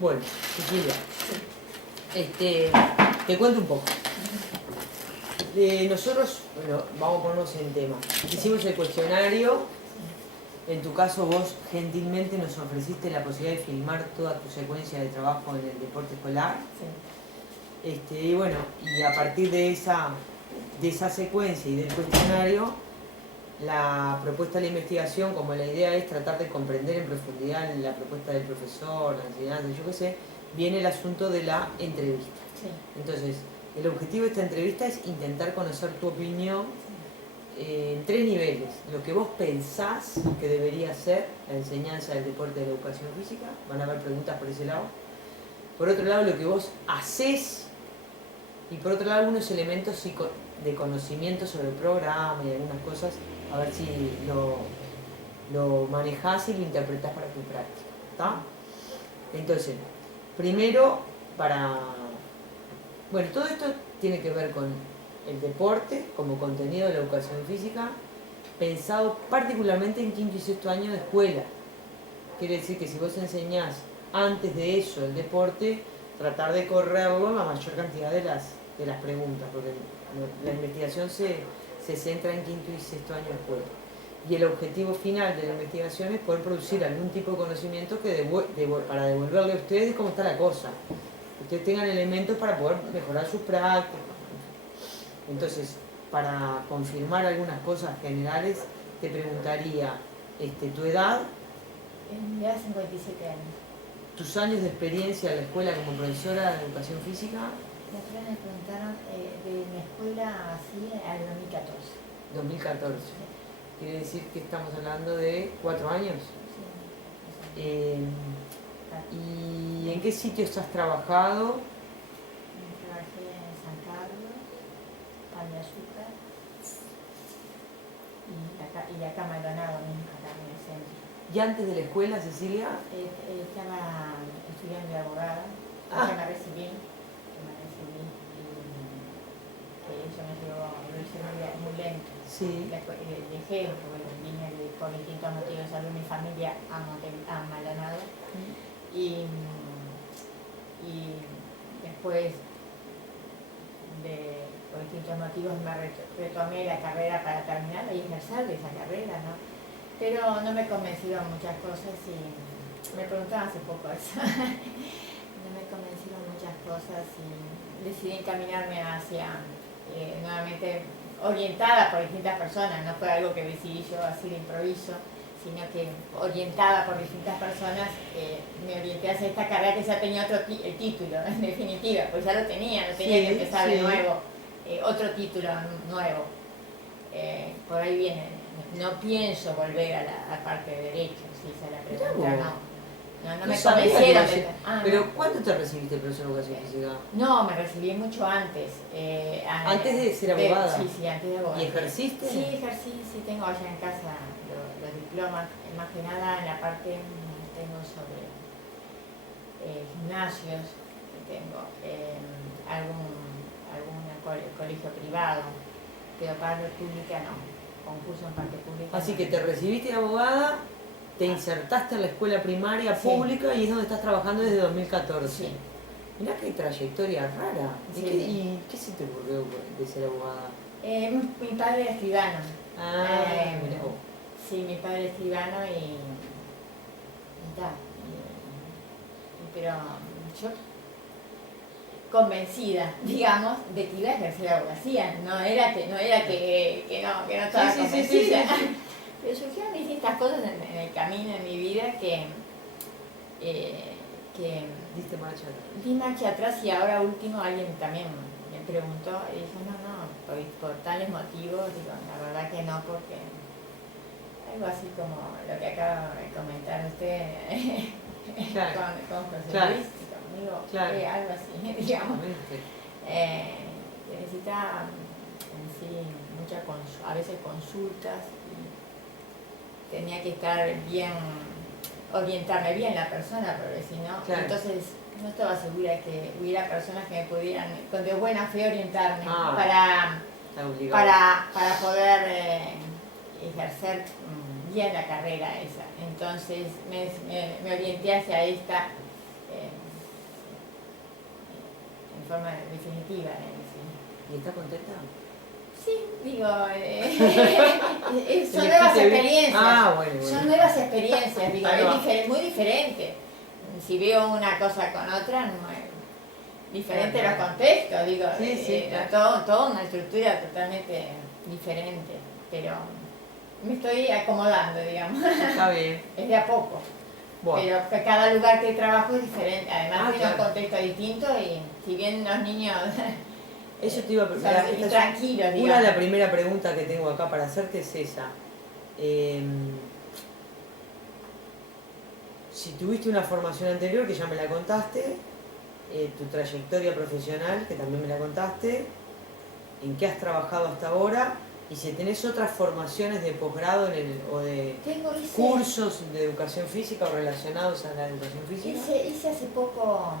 Bueno, Cecilia, te cuento un poco. Nosotros, bueno, vamos a ponernos en tema. Hicimos el cuestionario. En tu caso, vos gentilmente nos ofreciste la posibilidad de filmar toda tu secuencia de trabajo en el deporte escolar. Sí. Y bueno, y a partir de esa secuencia y del cuestionario, la propuesta de la investigación, como la idea es tratar de comprender en profundidad la propuesta del profesor, la enseñanza, yo qué sé, viene el asunto de la entrevista. Sí. Entonces, el objetivo de esta entrevista es intentar conocer tu opinión en 3 niveles. Lo que vos pensás que debería ser la enseñanza del deporte de la educación física, van a haber preguntas por ese lado. Por otro lado, lo que vos hacés, y por otro lado, algunos elementos de conocimiento sobre el programa y algunas cosas, a ver si lo manejás y lo interpretás para tu práctica. ¿Está? Entonces, primero, bueno, todo esto tiene que ver con el deporte como contenido de la educación física, pensado particularmente en quinto y sexto año de escuela. Quiere decir que si vos enseñás antes de eso el deporte, tratar de correrlo la mayor cantidad de las preguntas, porque la investigación se centra en quinto y sexto año de escuela. Y el objetivo final de la investigación es poder producir algún tipo de conocimiento para devolverle a ustedes cómo está la cosa. Que ustedes tengan elementos para poder mejorar sus prácticas. Entonces, para confirmar algunas cosas generales, te preguntaría tu edad, Mi edad 57 años. tus años de experiencia en la escuela como profesora de educación física. La otra vez me preguntaron de mi escuela así al 2014. 2014. Quiere decir que estamos hablando de 4 años. Sí. ¿Y en qué sitios has trabajado? Trabajé en San Carlos, Pan de Azúcar y acá Maldonado mismo, acá en el centro. ¿Y antes de la escuela, Cecilia? Estaba estudiando de abogada, que me recibí y que eso me llevó, lo hice muy lento. Sí. Dejé, porque vine por distintos motivos de salud, mi familia a Maldonado. Y después, por distintos motivos, me retomé la carrera para terminarla y ejercer de esa carrera, ¿no? Pero no me convencieron muchas cosas y me preguntaban hace poco eso. No me convencieron muchas cosas y decidí encaminarme hacia, nuevamente, orientada por distintas personas. No fue algo que decidí yo así de improviso, sino que orientada por distintas personas, me orienté hacia esta carrera que ya tenía el título, en definitiva, pues ya lo tenía, no tenía que empezar de nuevo, otro título nuevo. Por ahí viene. No pienso volver a la parte de derecho, si esa es la pregunta, no me convencieron. Pero ¿cuándo te recibiste profesor de educación física? No, me recibí mucho antes. ¿Antes de ser abogada? Sí, antes de abogada. ¿Y ejerciste? Sí, ejercí, sí, tengo allá en casa los diplomas, más que nada en la parte, tengo sobre gimnasios, tengo algún colegio privado, pero para la pública no. Concurso en parte pública. Así que te recibiste de abogada, te insertaste en la escuela primaria pública y es donde estás trabajando desde 2014. Sí. Mirá qué trayectoria rara. Sí. ¿Y qué se te ocurrió de ser abogada? Mi padre era escribano. Mirá vos. Sí, mi padre es escribano y pero yo convencida, digamos, de que iba a ejercer la abogacía, no era que no estaba convencida. Sí. Pero surgieron distintas cosas en el camino de mi vida que Diste marcha atrás. di marcha atrás y ahora último alguien también me preguntó y dijo por tales motivos, digo, la verdad que no, porque algo así como lo que acaba de comentar usted con José Luis. Claro. Algo así, digamos. Necesita en sí a veces consultas y tenía que estar bien, orientarme bien la persona, porque si no, entonces no estaba segura que hubiera personas que me pudieran de buena fe orientarme para poder ejercer bien la carrera esa. Entonces me orienté hacia esta forma definitiva. ¿Y está contenta? Sí, digo, son nuevas experiencias. Ah, bueno. Son nuevas experiencias, digo, Ahí es muy diferente. Si veo una cosa con otra, no es diferente los contextos, digo, claro. toda una estructura totalmente diferente, pero me estoy acomodando, digamos. Está bien. Es de a poco. Bueno. Pero que cada lugar que trabajo es diferente, además tiene claro. un contexto distinto y si bien los niños eso te iba a preguntar. Tranquilos, digamos. Una de las primeras preguntas que tengo acá para hacerte es esa. Si tuviste una formación anterior, que ya me la contaste, tu trayectoria profesional, que también me la contaste, en qué has trabajado hasta ahora, y si tenés otras formaciones de posgrado o de cursos de educación física o relacionados a la educación física. Hice hace poco,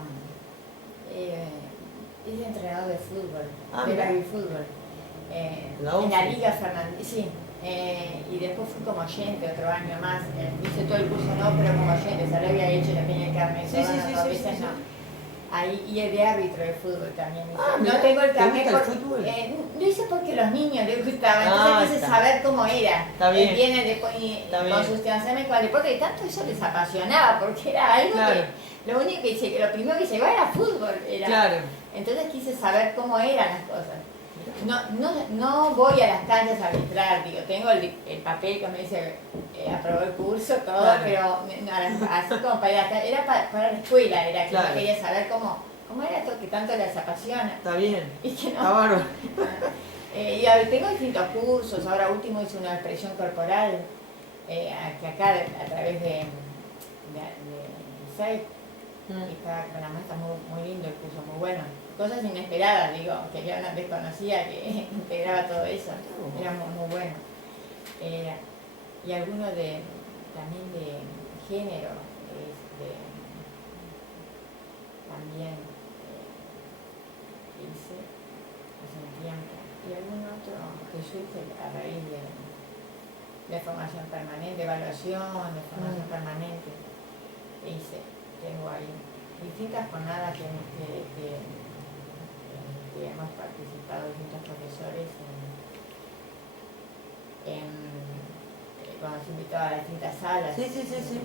hice entrenador de fútbol, de rugby fútbol, en la Liga Fernández, sí. Y después fui como oyente otro año más, hice todo el curso no, pero como oyente, se lo había hecho la Peña Carmen, no. Ahí, y el de árbitro de fútbol también hice. No tengo el carnet ¿Te gusta el fútbol? Lo hice porque a los niños les gustaba, entonces quise saber cómo era. Está bien. Viene después con sus distanciamientos con el deporte, y tanto eso les apasionaba, porque era algo que lo único que hice, lo primero que llevaba era fútbol. Claro. Entonces quise saber cómo eran las cosas. No voy a las canchas a arbitrar, digo, tengo el papel que me dice, aprobó el curso, todo, pero así como para ir a la cancha, era para la escuela, era que yo quería saber cómo era esto que tanto les apasiona. Está bien, y que no, está bárbaro. Y tengo distintos cursos, ahora último hice una expresión corporal, que acá a través de ISAIC, y está con la maestra, muy lindo el curso, muy bueno. Cosas inesperadas, digo, que yo no desconocía, que integraba todo eso, era muy bueno. Y algunos también de género, también hice hace un tiempo, y algún otro que surge a raíz de formación permanente, evaluación, de formación permanente, tengo ahí distintas jornadas que hemos participado distintos profesores cuando se invitaba a las distintas salas. Sí.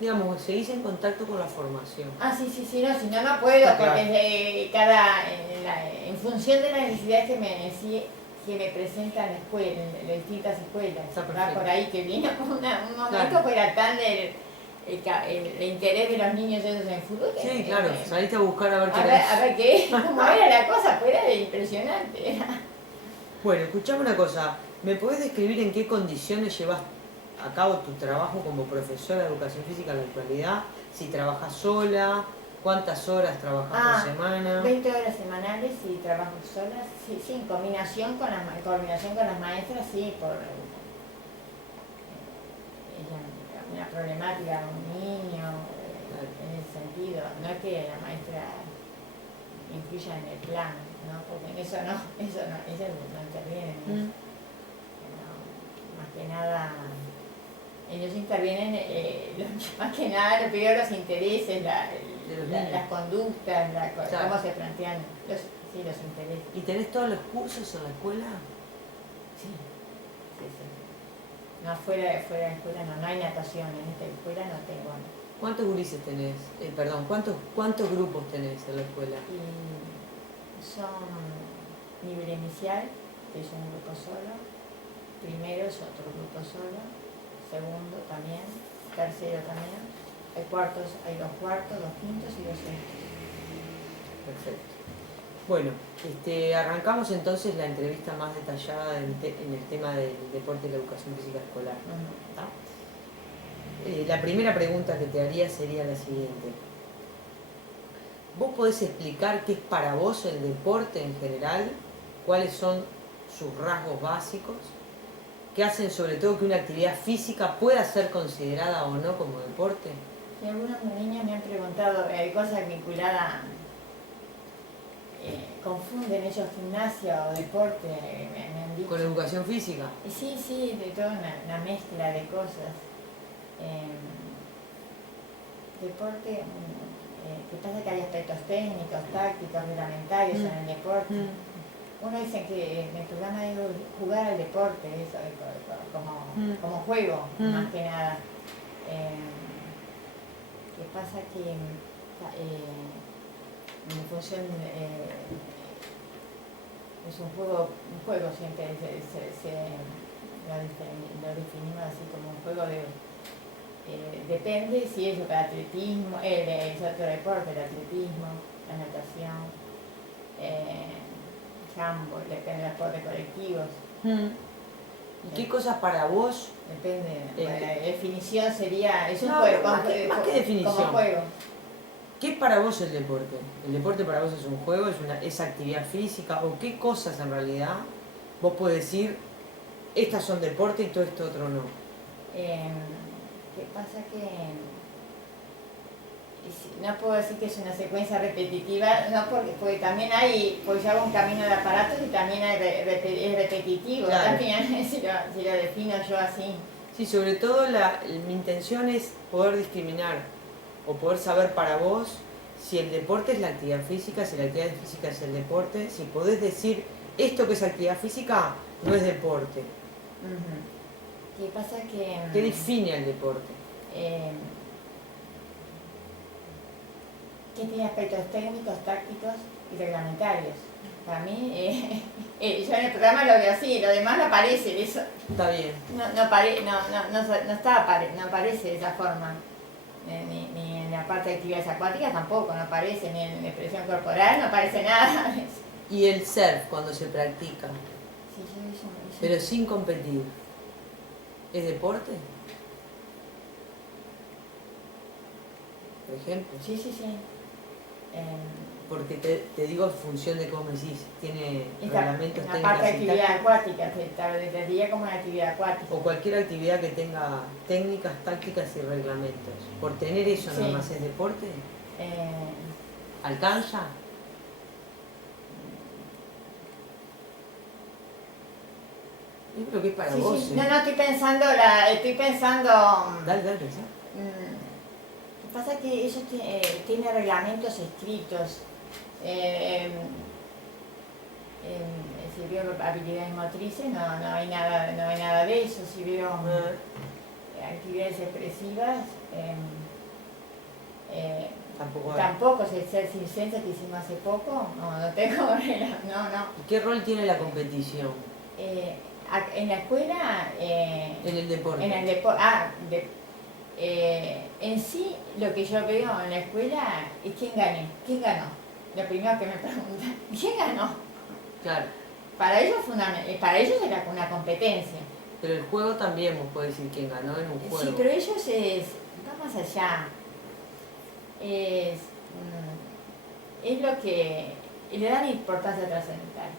Digamos, seguís en contacto con la formación. Si no puedo, porque en función de las necesidades que me presentan la escuela, en las distintas escuelas. Va por ahí que viene un momento que era tan el interés de los niños esos en fútbol. Sí, claro, saliste a buscar a ver qué, cómo era la cosa, pues era impresionante. Bueno, escuchame una cosa, ¿me podés describir en qué condiciones llevas a cabo tu trabajo como profesora de educación física en la actualidad? Si trabajas sola, ¿cuántas horas trabajas por semana? 20 horas semanales y trabajo sola, sí, en coordinación con las maestras, sí, por una problemática de un niño, en ese sentido. No es que la maestra influya en el plan, ¿no? Porque en eso no interviene. Más que nada, ellos intervienen, más que nada, lo primero los intereses, las conductas, cómo se plantean los intereses. ¿Y tenés todos los cursos en la escuela? Sí. No, fuera de la escuela no hay natación, en esta escuela no tengo. ¿Cuántos gurises tenés? ¿Cuántos grupos tenés en la escuela? Son nivel inicial, que es un grupo solo, primero es otro grupo solo, segundo también, tercero también, hay dos cuartos, dos quintos y dos sextos. Perfecto. Bueno, arrancamos entonces la entrevista más detallada en el tema del deporte y la educación física escolar. La primera pregunta que te haría sería la siguiente. ¿Vos podés explicar qué es para vos el deporte en general? ¿Cuáles son sus rasgos básicos? ¿Qué hacen sobre todo que una actividad física pueda ser considerada o no como deporte? Y algunos niños me han preguntado cosas vinculadas, confunden ellos gimnasia o deporte, me han dicho. ¿Con educación física? Sí, de toda una mezcla de cosas. Deporte, que pasa que hay aspectos técnicos, tácticos, reglamentarios en el deporte. Uno dice que en el programa es jugar al deporte, eso, como juego, más que nada. ¿Qué pasa? Que en función es un juego siempre lo definimos así como un juego de depende si es el atletismo, el otro deporte, el atletismo, la natación, handball, depende del deporte colectivos. ¿Y qué cosas para vos? Depende, la definición sería, es un No, juego, más que definición. como juego. ¿Qué es para vos el deporte? ¿El deporte para vos es un juego, es actividad física? ¿O qué cosas en realidad vos podés decir, estas son deporte y todo esto otro no? ¿Qué pasa? Que no puedo decir que es una secuencia repetitiva, no porque también hay, pues yo hago un camino de aparatos y también es repetitivo, claro. También si lo defino yo así. Sí, sobre todo mi intención es poder discriminar o poder saber para vos si el deporte es la actividad física, si la actividad física es el deporte, si podés decir esto que es actividad física no es deporte. ¿Qué pasa? Que ¿Qué define el deporte? Que tiene aspectos técnicos, tácticos y reglamentarios. Para mí, yo en el programa lo veo así, lo demás no aparece eso. Está bien. No aparece de esa forma. Ni en la parte de actividades acuáticas tampoco, no aparece, ni en la expresión corporal no aparece nada. ¿Y el surf cuando se practica? Sí, pero sin competir, ¿es deporte? Por ejemplo. Sí. Porque te digo en función de cómo me decís, tiene reglamentos técnicos. La parte de actividad acuática, te entendería como una actividad acuática. O cualquier actividad que tenga técnicas, tácticas y reglamentos. ¿Por tener eso sí. nada más es deporte? ¿Alcanza? Yo creo que es para vos. Sí. No, estoy pensando, Dale, pensá. Lo que pasa es que ellos tienen reglamentos escritos. Si veo habilidades motrices, no hay nada de eso. Si veo actividades expresivas, tampoco. Si el circense que hicimos hace poco, no tengo no. ¿Y qué rol tiene la competición? En la escuela... en el deporte. En sí, lo que yo veo en la escuela es quién ganó. Lo primero que me preguntan, ¿quién ganó? Claro. Para ellos era una competencia. Pero el juego también vos podés decir quién ganó en un juego. Sí, pero ellos va más allá. Es lo que le dan importancia trascendental.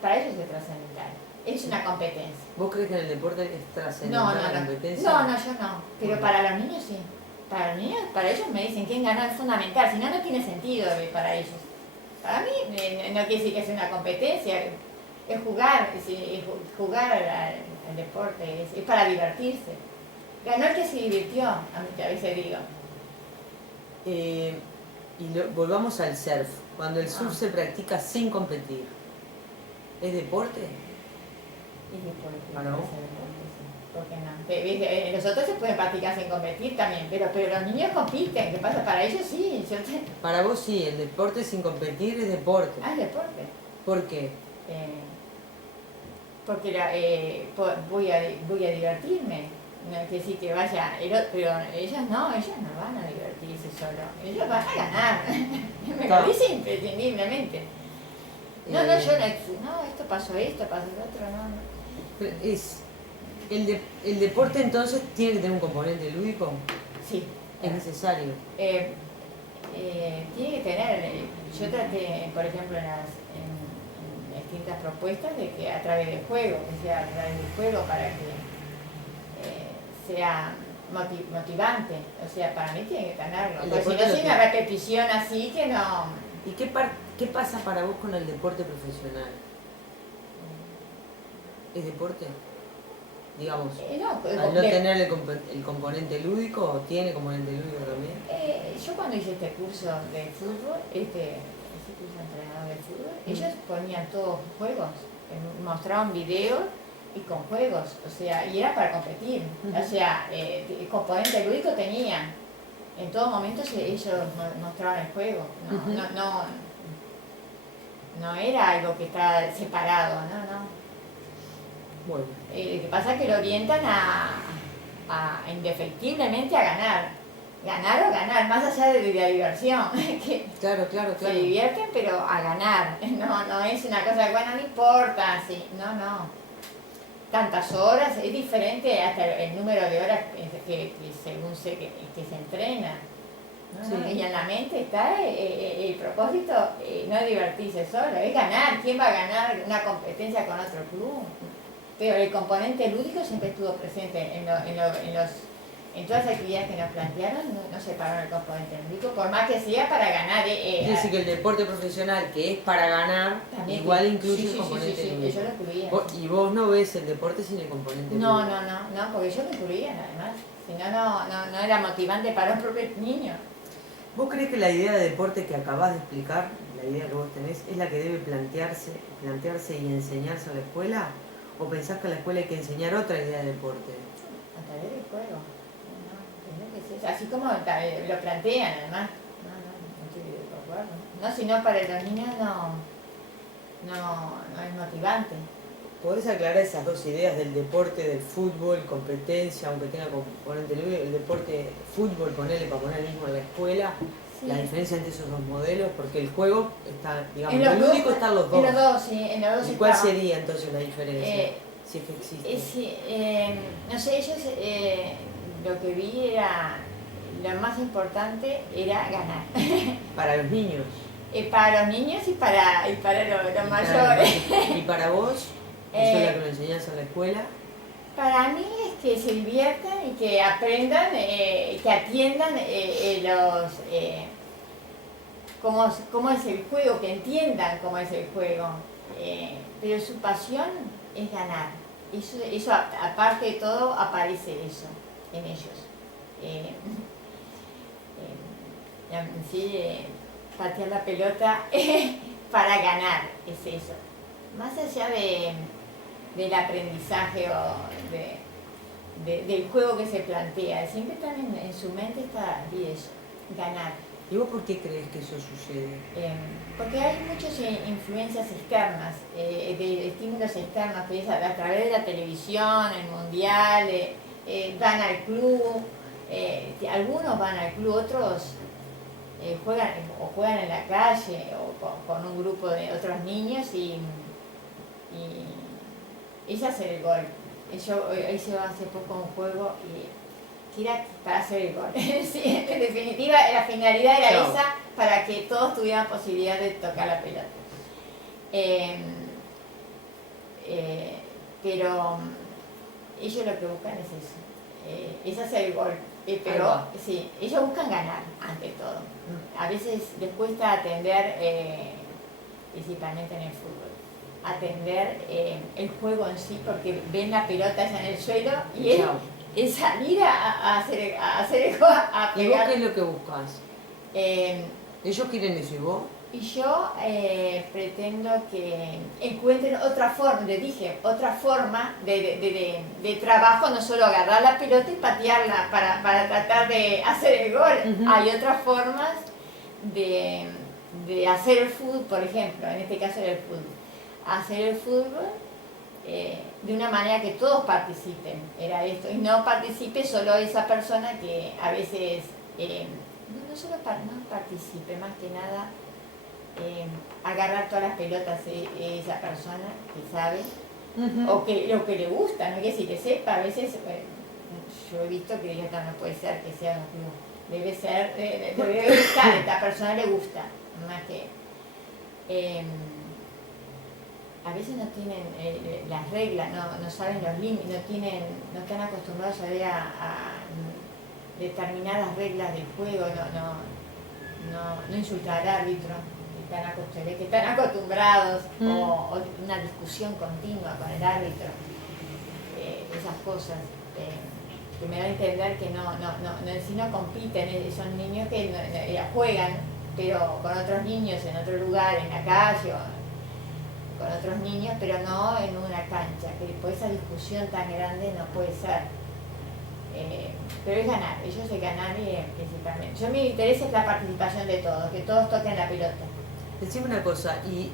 Para ellos es trascendental. Es una competencia. ¿Vos crees que en el deporte es trascendental la competencia? No, yo no. Pero para los niños sí. Para los niños, para ellos me dicen quién ganó es fundamental. Si no, no tiene sentido para ellos. Para mí no quiere decir que sea una competencia. Es jugar, jugar al deporte. Es para divertirse. Ganó el que se divirtió, a veces digo. Volvamos al surf. Cuando el surf se practica sin competir, ¿es deporte? Es deporte. ¿Ah, no? ¿Por qué no? Los otros se pueden practicar sin competir también, pero los niños compiten. ¿Qué pasa? Para ellos sí. Para vos sí, el deporte sin competir es deporte. Es deporte. ¿Por qué? Porque voy a divertirme. No quiere decir que vaya, pero ellos no van a divertirse solo. Ellos van a ganar. Me lo dice imprescindiblemente. No, esto pasó lo otro, no. ¿El deporte entonces tiene que tener un componente lúdico? Sí. ¿Es necesario? Tiene que tener, yo traté, por ejemplo, en distintas propuestas de que a través del juego, para que sea motivante, o sea, para mí tiene que tenerlo, porque si no es una repetición así que no... ¿Y qué pasa para vos con el deporte profesional? ¿Es deporte? digamos, No, al no tener el componente lúdico, ¿tiene componente lúdico también? Yo cuando hice este curso de fútbol, ese curso de entrenador de fútbol, ellos ponían todos juegos, mostraban videos y con juegos, o sea, y era para competir, o sea, el componente lúdico tenían, en todo momento ellos mostraban el juego, no era algo que está separado, no. Bueno. Lo que pasa es que lo orientan indefectiblemente a ganar o ganar, más allá de la diversión, que Claro. se divierten pero a ganar, no es una cosa, bueno, no importa, sí, no, tantas horas, es diferente hasta el número de horas que según que se entrena, ¿no? Sí. Y en la mente está el propósito, no es divertirse solo, es ganar. ¿Quién va a ganar una competencia con otro club? Pero el componente lúdico siempre estuvo presente en todas las actividades que nos plantearon, no separaron el componente lúdico, por más que sea para ganar. Quiere decir que el deporte profesional, que es para ganar, también igual incluye el componente sí, lúdico. yo lo incluía. Y vos no ves el deporte sin el componente No, lúdico. no, porque yo lo incluía además, si no era motivante para los propios niños. ¿Vos crees que la idea de deporte que acabás de explicar, la idea que vos tenés, es la que debe plantearse y enseñarse en la escuela? ¿O pensás que en la escuela hay que enseñar otra idea de deporte? A través del juego. Así como lo plantean además. No estoy de acuerdo. No, sino para los niños no es motivante. ¿Podés aclarar esas dos ideas del deporte, del fútbol, competencia, aunque tenga componente lúdico, el deporte, fútbol, ponerle para poner mismo en la escuela? Sí. La diferencia entre esos dos modelos, porque el juego está, digamos, en lo lúdico están los dos. En los dos, sí, en los dos. ¿Y cuál sería entonces la diferencia? Si es que existe. No sé, ellos lo que vi era, lo más importante era ganar. Para los niños. Para los niños y para los mayores. ¿Y para vos? ¿Eso es lo que lo enseñás en la escuela? Para mí es que se diviertan y que aprendan, que atiendan cómo es el juego, que entiendan cómo es el juego. Pero su pasión es ganar. Eso aparte de todo, aparece eso en ellos. Patear la pelota para ganar, es eso. Más allá del aprendizaje o del juego que se plantea, siempre también en su mente está eso, ganar. ¿Y vos por qué crees que eso sucede? Porque hay muchas influencias externas, de estímulos externos, que es a través de la televisión, el mundial, van al club, algunos van al club, otros juegan en la calle o con un grupo de otros niños y ella hace el gol. Yo hice hace poco un juego que era para hacer el gol. Sí, en definitiva, la finalidad era esa, para que todos tuvieran posibilidad de tocar la pelota. Pero ellos lo que buscan es eso, es hacer el gol. Pero sí, ellos buscan ganar ante todo. A veces les cuesta atender, principalmente en el fútbol, atender el juego en sí, porque ven la pelota ya en el suelo y es salir a hacer el juego, a pegar. ¿Y vos qué es lo que buscas? ¿Ellos quieren eso y vos? Y yo pretendo que encuentren otra forma, les dije, otra forma de trabajo, no solo agarrar la pelota y patearla para tratar de hacer el gol. Hay otras formas de hacer el fútbol, por ejemplo, en este caso era el fútbol. Hacer el fútbol de una manera que todos participen, era esto, y no participe solo esa persona que a veces no solo no participe, más que nada agarrar todas las pelotas esa persona que sabe o que lo que le gusta, no quiere decir que sepa, a veces yo he visto que digo, no puede ser que sea un club, debe ser, debe gustar, a esta persona le gusta, más que a veces no tienen las reglas, no saben los límites, no están acostumbrados a ver a determinadas reglas del juego, no insultar al árbitro, que están acostumbrados, o una discusión continua con el árbitro. esas cosas. Que me da a entender que si no compiten, son niños que juegan, pero con otros niños en otro lugar, en la calle, o con otros niños, pero no en una cancha, que por esa discusión tan grande no puede ser. Pero es ganar, ellos es ganar principalmente. Yo mi interés es la participación de todos, que todos toquen la pelota. Decime una cosa, y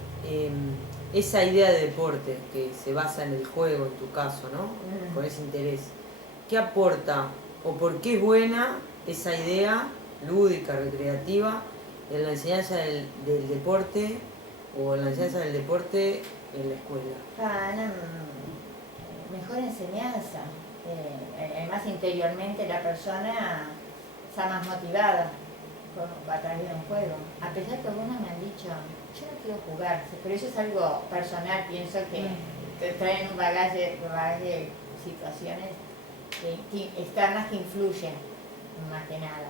esa idea de deporte que se basa en el juego, en tu caso, ¿no? Con ese interés, ¿qué aporta o por qué es buena esa idea lúdica, recreativa, en la enseñanza del deporte o en la enseñanza del deporte en la escuela? Para mejor enseñanza. Además, interiormente la persona está más motivada a través de un juego. A pesar que algunos me han dicho, yo no quiero jugar, pero eso es algo personal, pienso que te traen un bagaje de situaciones externas que influyen, más que nada.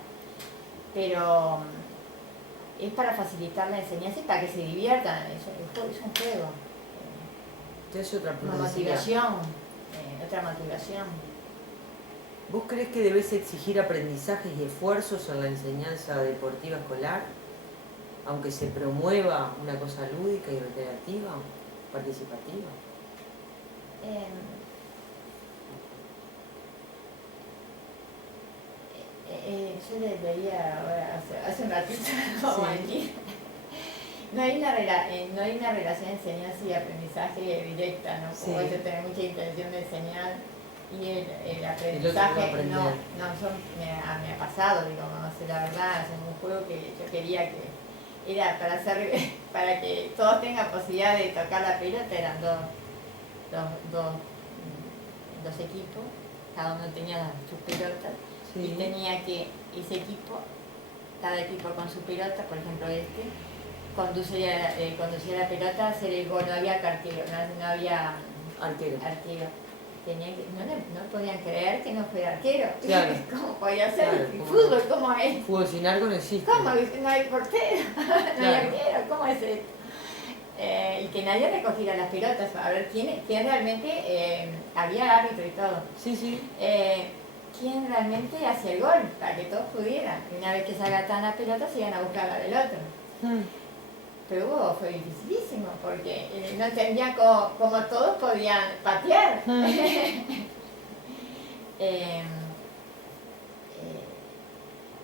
Pero es para facilitar la enseñanza y para que se diviertan, es un juego. Es otra una motivación, otra motivación. ¿Vos crees que debes exigir aprendizajes y esfuerzos en la enseñanza deportiva escolar, aunque se promueva una cosa lúdica y recreativa, participativa? Yo les leía ahora, hace un ratito, como aquí. No hay una relación enseñanza y aprendizaje directa, ¿no? Como hay que tener mucha intención de enseñar y el aprendizaje, me ha pasado, digo, no sé, la verdad, es un juego que yo quería que era para que todos tengan posibilidad de tocar la pelota, eran dos equipos, cada uno tenía sus pelotas, y tenía que ese equipo, cada equipo con su pelota, por ejemplo conducía la pelota a hacer el gol, no había arquero, no había arquero. No podían creer que no fuera arquero. Claro. ¿Cómo podía ser? Claro, ¿El fútbol cómo es? Fútbol sin arco no existe. ¿Cómo? No hay portero, no hay arquero, ¿cómo es esto? Y que nadie recogiera las pelotas, a ver quién realmente, había árbitro y todo. Sí. ¿Quién realmente hacía el gol? Para que todos pudieran. Y una vez que se agataban las pelotas, se iban a buscar la del otro. Pero fue dificilísimo porque no entendía cómo todos podían patear.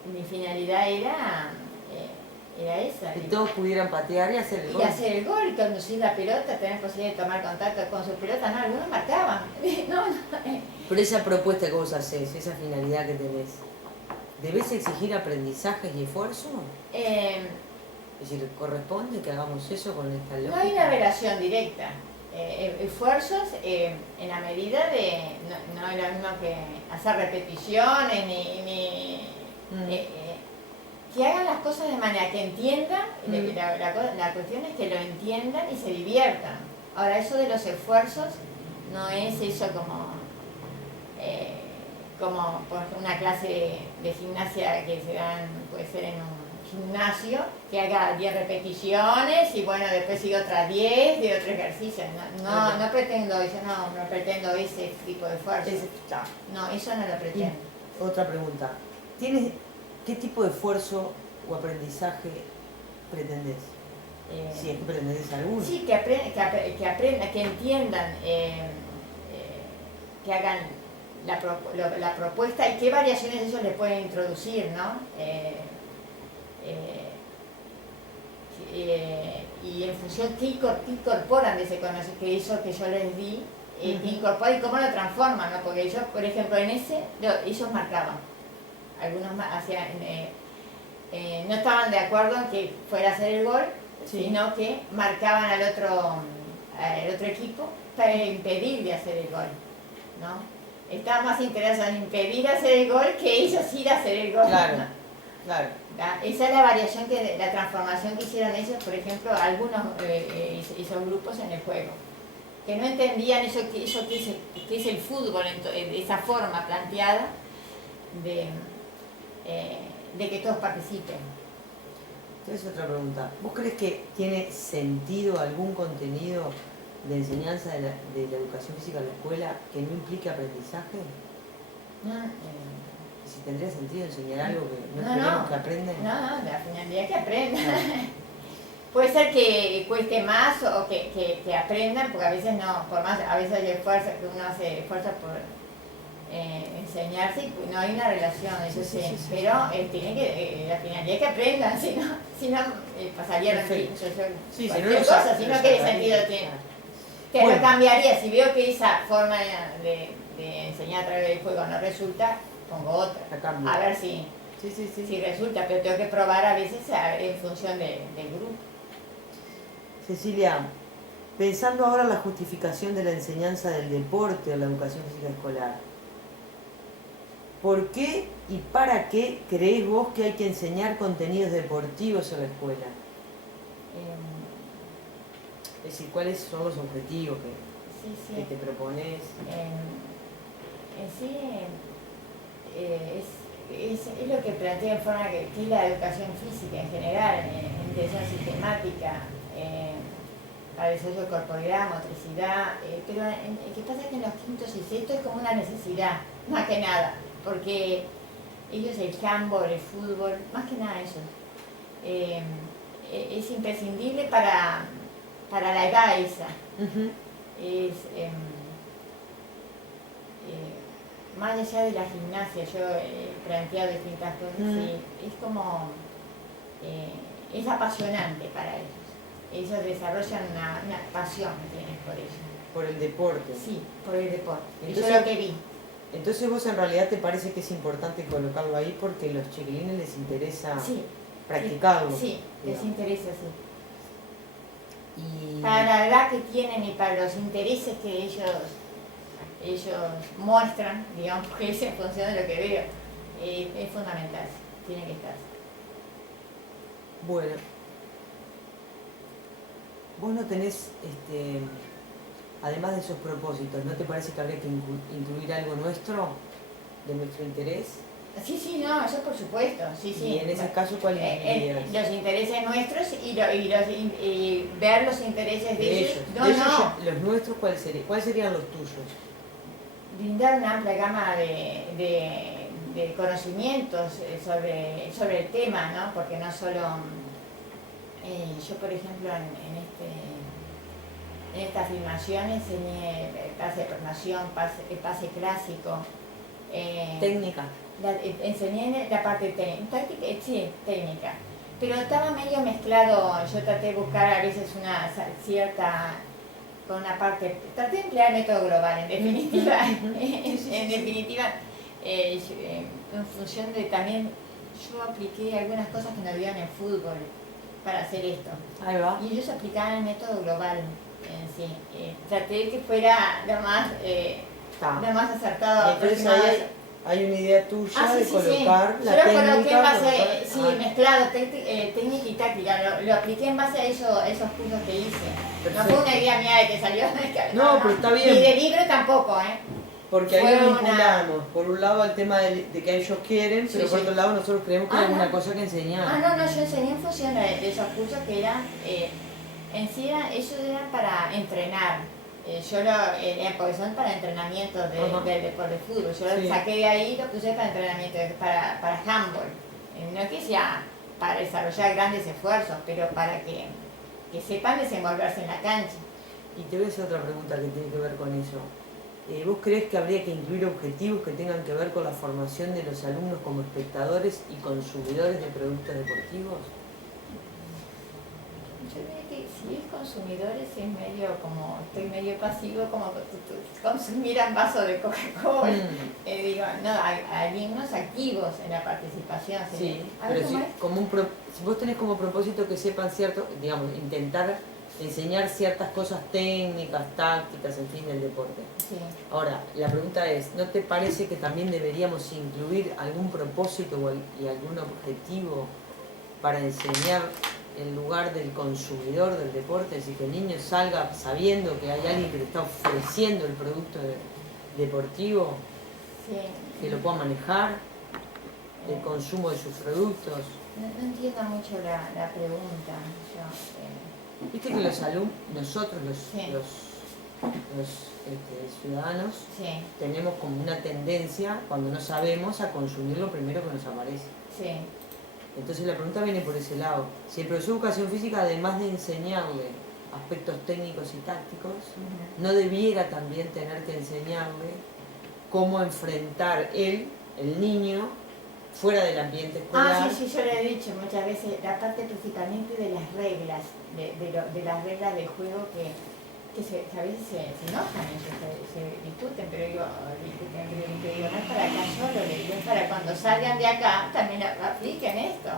Mi finalidad era esa. Que todos pudieran patear y hacer el gol. Y hacer el gol, conducir la pelota, tener posibilidad de tomar contacto con su pelota. No, algunos marcaban. Pero esa propuesta que vos hacés, esa finalidad que tenés, ¿debes exigir aprendizajes y esfuerzo? Es decir, ¿corresponde que hagamos eso con esta lógica? No hay una relación directa. Esfuerzos en la medida de... No es lo mismo que hacer repeticiones que hagan las cosas de manera que entiendan. La cuestión es que lo entiendan y se diviertan. Ahora, eso de los esfuerzos no es eso como por ejemplo, una clase de gimnasia que se dan, puede ser en un gimnasio, que haga 10 repeticiones y bueno, después sigue otras 10 de otro ejercicio. No pretendo eso, no pretendo ese tipo de esfuerzo. No, eso no lo pretendo. Y otra pregunta, ¿qué tipo de esfuerzo o aprendizaje pretendés? Si es que pretendés alguno. Sí, que aprendan, que entiendan, que hagan la propuesta y qué variaciones ellos le pueden introducir, ¿no? Y en función qué incorporan de ese conocimiento, que eso que yo les di, qué incorporan y cómo lo transforman, ¿no? Porque ellos, por ejemplo, en ellos marcaban, algunos hacían, no estaban de acuerdo en que fuera a hacer el gol, sino que marcaban al otro equipo para impedirle hacer el gol, ¿no? Estaban más interesados en impedir hacer el gol que ellos ir a hacer el gol. Claro. Esa es la variación, la transformación que hicieron ellos, por ejemplo, algunos esos grupos en el juego, que no entendían eso que es el fútbol, esa forma planteada de que todos participen. Entonces, otra pregunta, ¿vos crees que tiene sentido algún contenido de enseñanza de la educación física en la escuela que no implique aprendizaje? No, Si tendría sentido enseñar algo que no no, queremos no. que aprendan. No, la finalidad es que aprendan. Claro. Puede ser que cueste más o que aprendan, porque a veces no, por más, a veces hay esfuerzo, que uno hace esfuerzo por enseñarse y no hay una relación, eso sí, pero tiene que, la finalidad es que aprendan, si no pasaría cualquier cosa, si no, ¿qué sentido tiene? Que Bueno. lo cambiaría, si veo que esa forma de enseñar a través del juego no resulta, pongo otra, a ver si resulta, pero tengo que probar a veces en función del grupo. Cecilia, pensando ahora en la justificación de la enseñanza del deporte en la educación física escolar, ¿por qué y para qué creéis vos que hay que enseñar contenidos deportivos en la escuela? Es decir, ¿cuáles son los objetivos que te propones? Sí, es lo que plantea en forma que es la educación física en general, en intención sistemática, para el desarrollo corporal, motricidad, pero lo que pasa es que en los quintos y sextos es como una necesidad, más que nada, porque ellos el handball, el fútbol, más que nada eso, es imprescindible para la edad esa. Es, más allá de la gimnasia, yo he planteado distintas cosas y es como, es apasionante para ellos. Ellos desarrollan una pasión que tienen por ello. ¿Por el deporte? Sí, por el deporte. Entonces, eso es lo que vi. Entonces vos en realidad te parece que es importante colocarlo ahí porque a los chiquilines les interesa practicarlo. Sí, les interesa, sí. Y... para la edad que tienen y para los intereses que ellos muestran, digamos, que es en función de lo que veo, es fundamental, tiene que estar. Bueno, vos no tenés, además de esos propósitos, ¿no te parece que habría que incluir algo nuestro, de nuestro interés? Sí, no, eso por supuesto, sí. Y en ese caso, ¿cuál incluirías? Los intereses nuestros y ver los intereses de ellos. Los nuestros, ¿cuáles serían los tuyos? Brindar una amplia gama de conocimientos sobre el tema, ¿no? Porque no solo... yo, por ejemplo, en esta filmación enseñé pase de pronación, pase clásico. Técnica. Enseñé la parte técnica, pero estaba medio mezclado. Yo traté de buscar a veces una cierta, con una parte, traté de emplear el método global, en definitiva, en función de también, yo apliqué algunas cosas que no habían en fútbol para hacer esto. Ahí va. Y ellos aplicaban el método global en sí. Traté de que fuera lo más acertado. Entonces hay una idea tuya de colocar la técnica. Yo lo coloqué en base, mezclado técnica y táctica, lo apliqué en base a esos cursos que hice. Perfecto. No fue una idea mía de que salió. No, pero está bien. Ni de libro tampoco, Porque ahí lo vinculamos, por un lado al tema de que ellos quieren, pero por otro lado nosotros creemos que hay una cosa que enseñar. No, yo enseñé en función de esos cursos que eran, ellos eran para entrenar. Porque son para entrenamiento del deporte de fútbol. Yo lo saqué de ahí y lo puse para entrenamiento, para handball. No es que sea para desarrollar grandes esfuerzos, pero para que sepan desenvolverse en la cancha. Y te voy a hacer otra pregunta que tiene que ver con eso. ¿Vos crees que habría que incluir objetivos que tengan que ver con la formación de los alumnos como espectadores y consumidores de productos deportivos? Yo diría que si es consumidores es medio como, estoy medio pasivo, como consumir un vaso de Coca-Cola. Digo, no, hay algunos activos en la participación. Sí, pero si vos tenés como propósito que sepan digamos, intentar enseñar ciertas cosas técnicas, tácticas, en fin, del deporte. Sí. Ahora, la pregunta es, ¿no te parece que también deberíamos incluir algún propósito y algún objetivo para enseñar en lugar del consumidor del deporte? Es decir, que el niño salga sabiendo que hay alguien que le está ofreciendo el producto deportivo, que lo pueda manejar, el consumo de sus productos. No entiendo mucho la pregunta. Viste que los alumnos, nosotros los los ciudadanos Sí, tenemos como una tendencia, cuando no sabemos, a consumir lo primero que nos aparece. sí. Entonces la pregunta viene por ese lado. Si el profesor de educación física, además de enseñarle aspectos técnicos y tácticos, no debiera también tener que enseñarle cómo enfrentar él, el niño, fuera del ambiente escolar. Ah, sí, yo le he dicho muchas veces, la parte principalmente de las reglas, de las reglas del juego que a veces se enojan ellos, se discuten, pero digo, no es para acá solo, le digo, es para cuando salgan de acá también apliquen esto.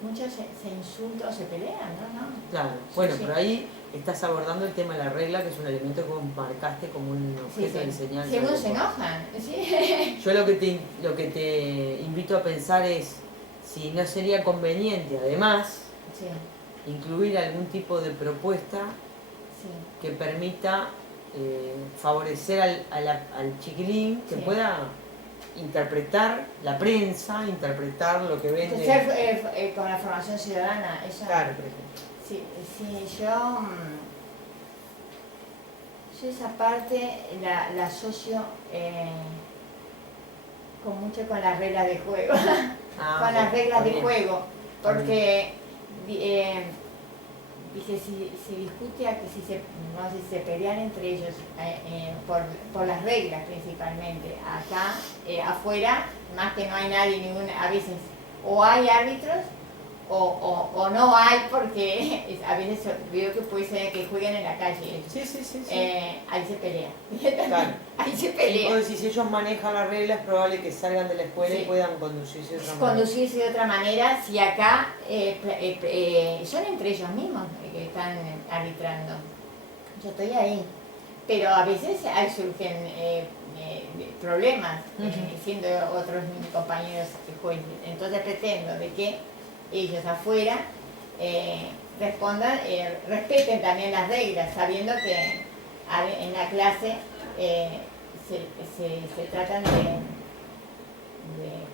Muchos se insultan o se pelean, ¿no? Claro, bueno, sí. Pero ahí estás abordando el tema de la regla, que es un elemento que vos marcaste como un objeto de enseñanza. Según se enojan, sí. Yo lo que te invito a pensar es si no sería conveniente, además, incluir algún tipo de propuesta que permita favorecer al chiquilín que pueda interpretar la prensa, interpretar lo que vende. Entonces, con la formación ciudadana, eso. Claro, por ejemplo. Sí, yo esa parte la asocio con las reglas de juego, con las reglas de juego, porque dice, si discute a que no sé, si se pelean entre ellos por las reglas principalmente, acá afuera, más que no hay nadie, a veces o hay árbitros o no hay, porque a veces veo que puede ser que jueguen en la calle. Sí. Ahí se pelea. Claro. Ahí se pelea. O decir, si ellos manejan las reglas, es probable que salgan de la escuela y puedan conducirse de otra manera. Conducirse de otra manera, si acá son entre ellos mismos que están arbitrando. Yo estoy ahí. Pero a veces surgen problemas, siendo otros compañeros jueces. Entonces pretendo de que ellos afuera respondan, respeten también las reglas, sabiendo que en la clase se tratan de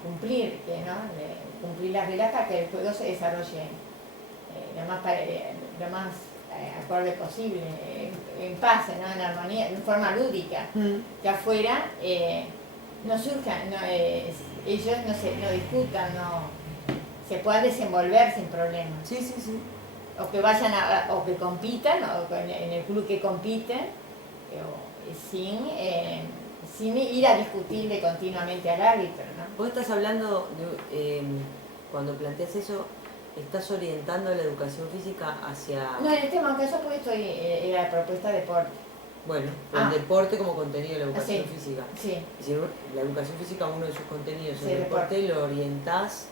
cumplir, de cumplir las reglas para que el juego se desarrolle lo más acorde posible, en paz, en armonía, de forma lúdica, que afuera no surjan, ellos no discutan, se puedan desenvolver sin problemas. Sí. O que vayan o que compitan, o en el club que compiten, sin ir a discutirle continuamente al árbitro, ¿no? Vos estás hablando, cuando planteas eso, estás orientando la educación física hacia... No, en este caso porque era la propuesta de deporte. Bueno, el deporte como contenido de la educación física. Sí. Es decir, la educación física, uno de sus contenidos, el deporte, lo orientás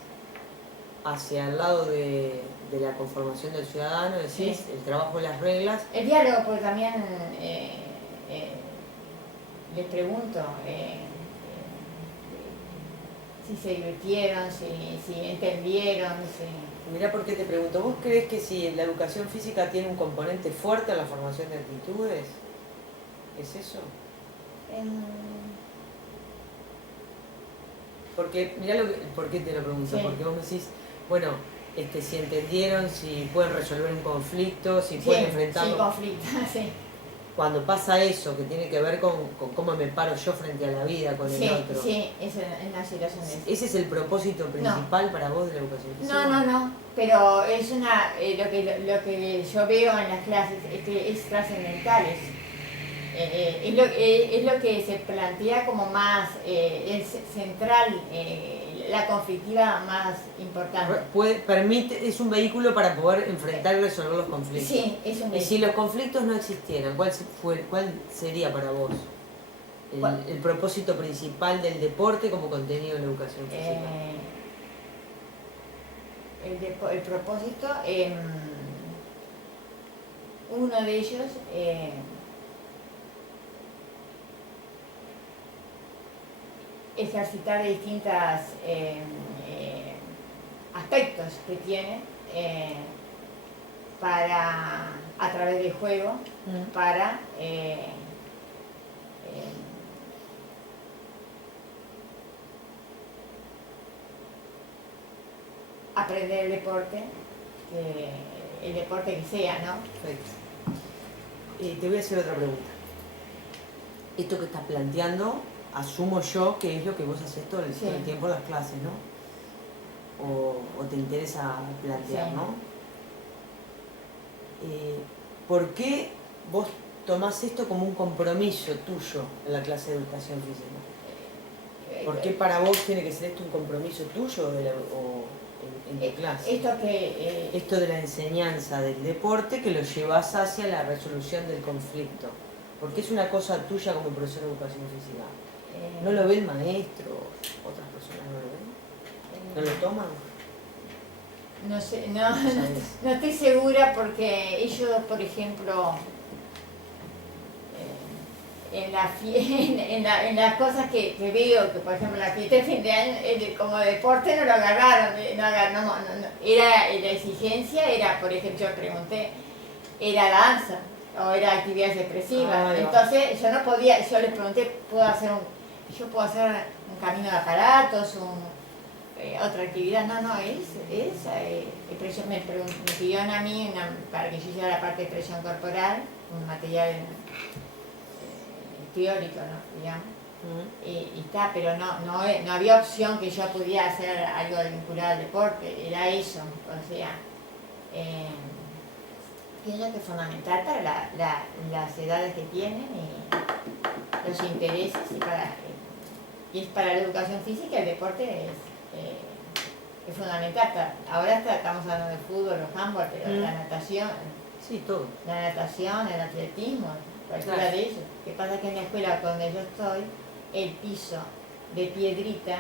hacia el lado de la conformación del ciudadano, decís, el trabajo de las reglas. El diálogo, porque también les pregunto si se divirtieron, si entendieron. Mirá por qué te pregunto, ¿vos crees que si la educación física tiene un componente fuerte en la formación de actitudes? ¿Es eso? Porque, mirá por qué te lo pregunto, porque vos me decís, bueno, si entendieron, si pueden resolver un conflicto, si pueden enfrentarlo. Sí, conflicto, sí. Cuando pasa eso, que tiene que ver con cómo me paro yo frente a la vida, con el otro. Sí, eso es una situación de eso. ¿Ese es el propósito principal para vos de la educación física? No, pero es lo que yo veo en las clases es que es trascendental. Es lo que se plantea como más central, la conflictiva más importante. Es un vehículo para poder enfrentar y resolver los conflictos. Sí, es un vehículo. Y si los conflictos no existieran, ¿cuál sería para vos el propósito principal del deporte como contenido de la educación física? El propósito, uno de ellos... ejercitar distintos aspectos que tiene a través del juego para aprender el deporte que sea, ¿no? Perfecto. Te voy a hacer otra pregunta. esto que estás planteando, asumo yo que es lo que vos haces todo el Sí. tiempo en las clases, ¿no? O te interesa plantear, Sí. ¿no? ¿Por qué vos tomás esto como un compromiso tuyo en la clase de educación física? ¿Por qué para vos tiene que ser esto un compromiso tuyo en tu clase? Esto de la enseñanza del deporte que lo llevas hacia la resolución del conflicto. ¿Por qué es una cosa tuya como profesor de educación física? ¿No lo ve el maestro? ¿Otras personas no lo ven? ¿No lo toman? No sé, No sabes. no estoy segura porque ellos, por ejemplo, en las cosas que veo, que por ejemplo la fiesta de fin de año, como deporte no lo agarraron, era la exigencia, era, por ejemplo, yo pregunté, era danza o era actividades expresivas, entonces yo no podía, yo les pregunté, yo puedo hacer un camino de aparatos, otra actividad, expresión, me pidieron a mí para que yo hiciera la parte de expresión corporal, un material teórico, ¿no? Digamos. Y está, pero no había opción que yo pudiera hacer algo vinculado al deporte, era eso, o sea, pienso que es fundamental para las edades que tienen y los intereses y es para la educación física, el deporte es fundamental. Ahora estamos hablando de fútbol o handball, pero la natación, sí, todo. La natación, el atletismo, cualquiera de ellos. Lo que pasa es que en la escuela donde yo estoy, el piso de piedrita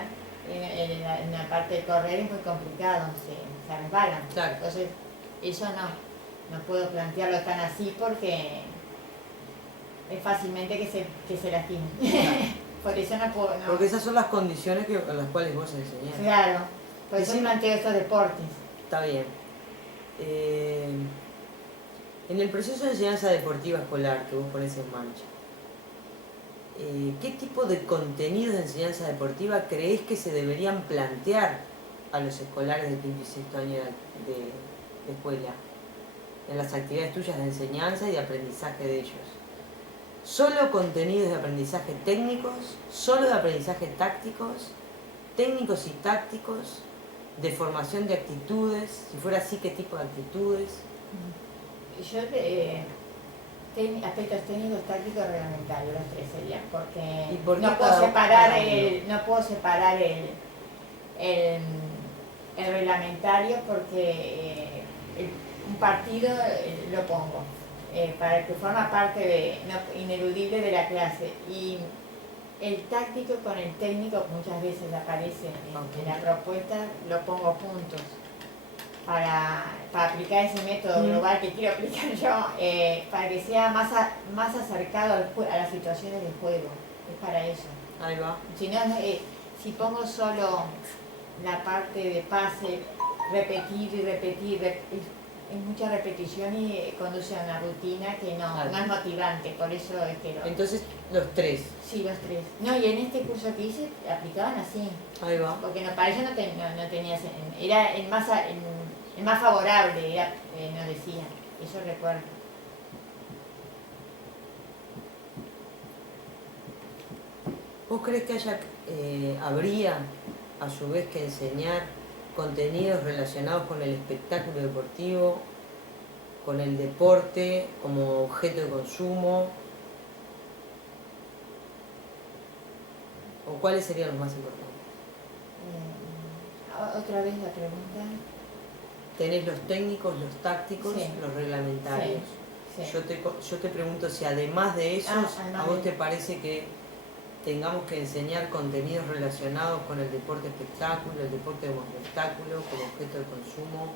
en la parte de correr es muy complicado, se resbalan. Claro. Entonces, eso no puedo plantearlo tan así porque es fácilmente que se lastimen. Claro. Por eso no puedo. No. Porque esas son las condiciones a las cuales vos enseñás. Claro, por eso planteo estos deportes. Está bien. En el proceso de enseñanza deportiva escolar que vos ponés en marcha, ¿qué tipo de contenidos de enseñanza deportiva creés que se deberían plantear a los escolares de quinto y sexto año de escuela en las actividades tuyas de enseñanza y de aprendizaje de ellos? ¿Solo contenidos de aprendizaje técnicos? ¿Solo de aprendizaje tácticos? ¿Técnicos y tácticos? ¿De formación de actitudes? Si fuera así, ¿qué tipo de actitudes? Yo aspectos técnicos, tácticos, reglamentarios, los tres serían, porque no puedo separar el reglamentario porque un partido lo pongo para el que forma parte ineludible de la clase, y el táctico con el técnico muchas veces aparece en la propuesta, lo pongo juntos para aplicar ese método global que quiero aplicar yo, para que sea más acercado a las situaciones de juego. Es para eso. Ahí va. Si no, si pongo solo la parte de pase, repetir y repetir, es mucha repetición y conduce a una rutina que no es motivante, por eso es que Entonces, los tres. Sí, los tres. No, y en este curso que hice aplicaban así. Ahí va. Porque para ellos no tenía, era el más favorable, nos decían, eso recuerdo. ¿Vos crees que habría a su vez que enseñar contenidos relacionados con el espectáculo deportivo, con el deporte como objeto de consumo? ¿O cuáles serían los más importantes? Otra vez la pregunta. Tenés los técnicos, los tácticos, sí, los reglamentarios. Sí, sí. Yo te pregunto si además de esos, ¿a vos te parece que tengamos que enseñar contenidos relacionados con el deporte espectáculo, el deporte como espectáculo, como objeto de consumo?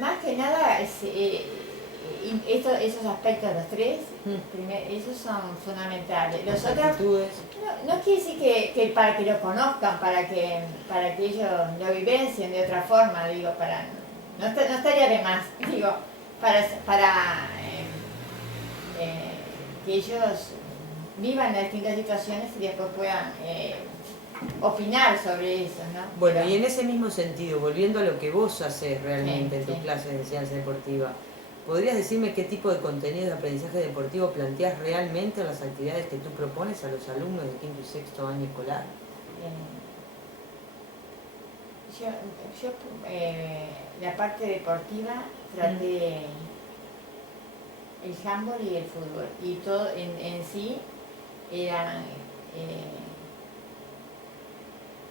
Más que nada, esos aspectos, los tres, esos son fundamentales. Los otros, no quiere decir que para que lo conozcan, para que ellos lo vivencien de otra forma, digo, no estaría de más, digo, para que ellos vivan las distintas situaciones y después puedan opinar sobre eso, ¿no? Bueno, y en ese mismo sentido, volviendo a lo que vos haces realmente en tus clases de enseñanza deportiva, ¿Podrías decirme qué tipo de contenido de aprendizaje deportivo planteas realmente en las actividades que tú propones a los alumnos de quinto y sexto año escolar? La parte deportiva traté el handball y el fútbol, y todo en sí era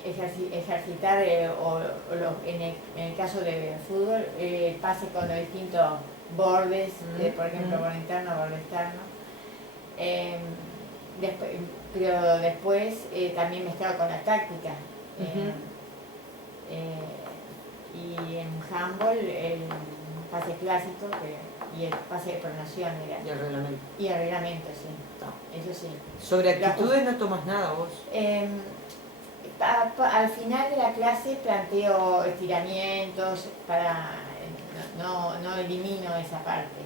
ejercitar en el caso de fútbol pase con los distintos bordes, por ejemplo borde interno, borde externo, pero después también mezclado con la táctica. Y en handball el pase clásico y el pase de pronación era. Y el reglamento. Y el reglamento, sí. No. Eso sí. ¿Sobre actitudes no tomas nada vos? Al final de la clase planteo estiramientos para no elimino esa parte.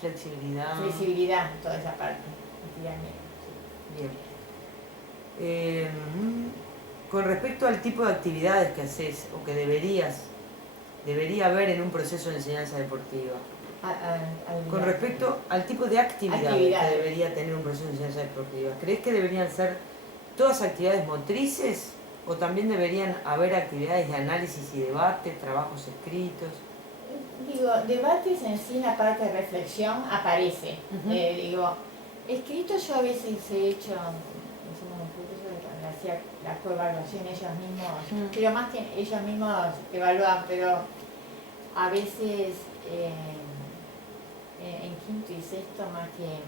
Flexibilidad. Flexibilidad, toda esa parte. Estiramiento. Sí. Bien. Con respecto al tipo de actividades que haces o que debería haber en un proceso de enseñanza deportiva. Con respecto al tipo de actividades que debería tener un proceso de enseñanza deportiva, ¿crees que deberían ser todas actividades motrices o también deberían haber actividades de análisis y debate, trabajos escritos? Digo, debates en sí, la parte de reflexión aparece. Escrito yo a veces he hecho, hacía la coevaluación ellos mismos, pero más que ellos mismos evalúan, pero a veces en quinto y sexto más que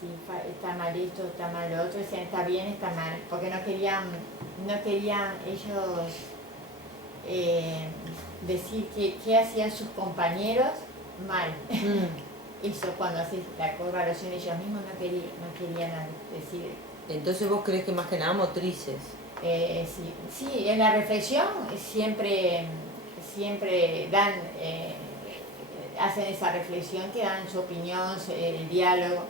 si está mal esto, está mal lo otro, si está bien, está mal, porque no querían ellos decir qué hacían sus compañeros mal. Eso cuando hacen la coevaluación ellos mismos no querían decir. Entonces vos crees que más que nada motrices. Sí, en la reflexión siempre dan, hacen esa reflexión, que dan su opinión, el diálogo,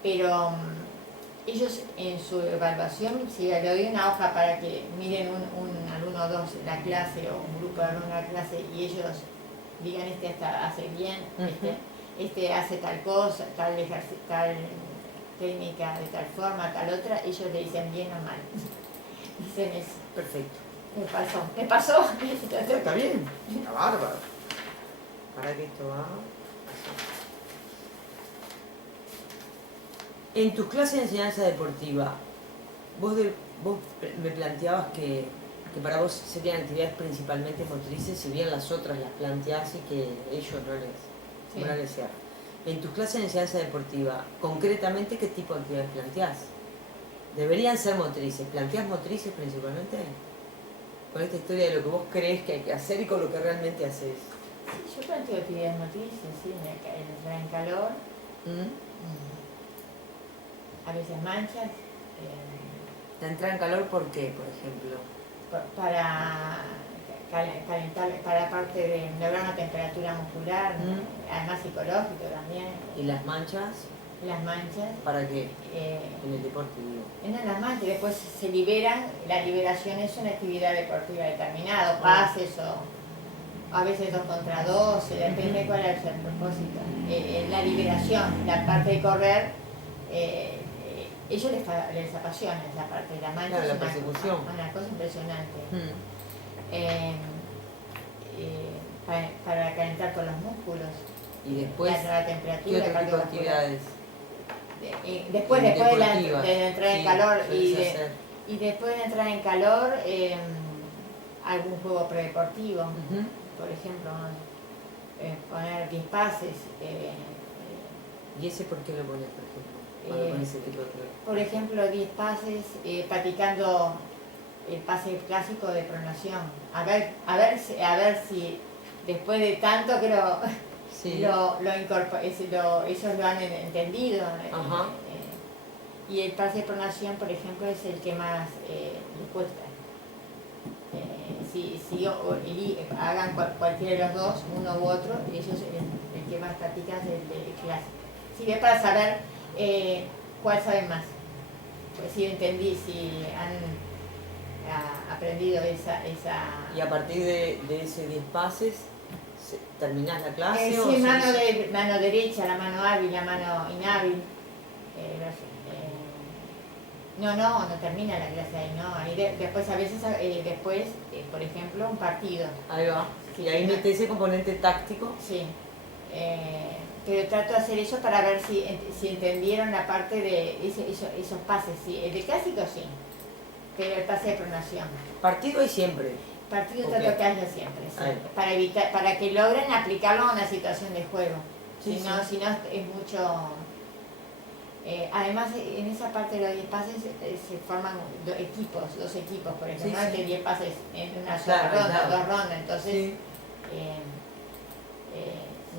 pero ellos en su evaluación, si le doy una hoja para que miren un alumno o dos en la clase o un grupo de alumnos en la clase y ellos digan hace bien, este hace tal cosa, tal técnica de tal forma, tal otra, ellos le dicen bien o mal. Dicen eso. Perfecto. Me pasó. Está bien, está bárbaro. Para que esto va. En tus clases de enseñanza deportiva, vos me planteabas que para vos serían actividades principalmente motrices, si bien las otras las planteás y que ellos no les sea. En tus clases de enseñanza deportiva, concretamente, ¿qué tipo de actividades planteás? ¿Deberían ser motrices? ¿Planteás motrices principalmente? Con esta historia de lo que vos crees que hay que hacer y con lo que realmente haces. Sí, yo planteo actividades motrices, sí, entrar en calor, a veces manchas. ¿Entrar en calor por qué, por ejemplo? Para calentar, para la parte de lograr una temperatura muscular, además psicológico también. ¿Y las manchas? Las manchas. ¿Para qué? En el deporte, digo. En las manchas, después se liberan, la liberación es una actividad deportiva determinada, pases o a veces 2 contra 2, depende cuál es el propósito. La liberación, la parte de correr, ellos les apasiona esa parte de la mancha, claro, es la persecución. Una cosa impresionante. Para calentar con los músculos. Y después, la temperatura, ¿qué otro tipo de actividades? Después de entrar en calor y después de entrar en calor, algún juego predeportivo, por ejemplo, poner 10 pases. ¿Y ese por qué lo pones, por ejemplo? Cuando pones ese tipo de juego. Por ejemplo, 10 pases, practicando el pase clásico de pronación. A ver si después de tanto que ellos lo han entendido. Y el pase de pronación, por ejemplo, es el que más les cuesta. Si hagan cualquiera de los dos, uno u otro, ellos el que más practican es el de clásico. Si es para saber cuál saben más. Pues si han aprendido esa... Y a partir de ese 10 pases, ¿Terminás la clase? Sí, mano derecha, la mano hábil, la mano inhábil. No termina la clase ahí, ¿no? Ahí después, a veces, por ejemplo, un partido. Ahí va. Sí, y ahí mete ese componente táctico. Sí. Pero trato de hacer eso para ver si entendieron la parte de esos pases. Sí. El de clásico sí, pero el pase de pronación. Partido hay siempre. Partido trato que haya siempre, sí. Para que logren aplicarlo a una situación de juego. Sí, si no es mucho... además, en esa parte de los 10 pases se forman dos equipos, por ejemplo, no es que 10 pases en una sola ronda, dos rondas, entonces sí.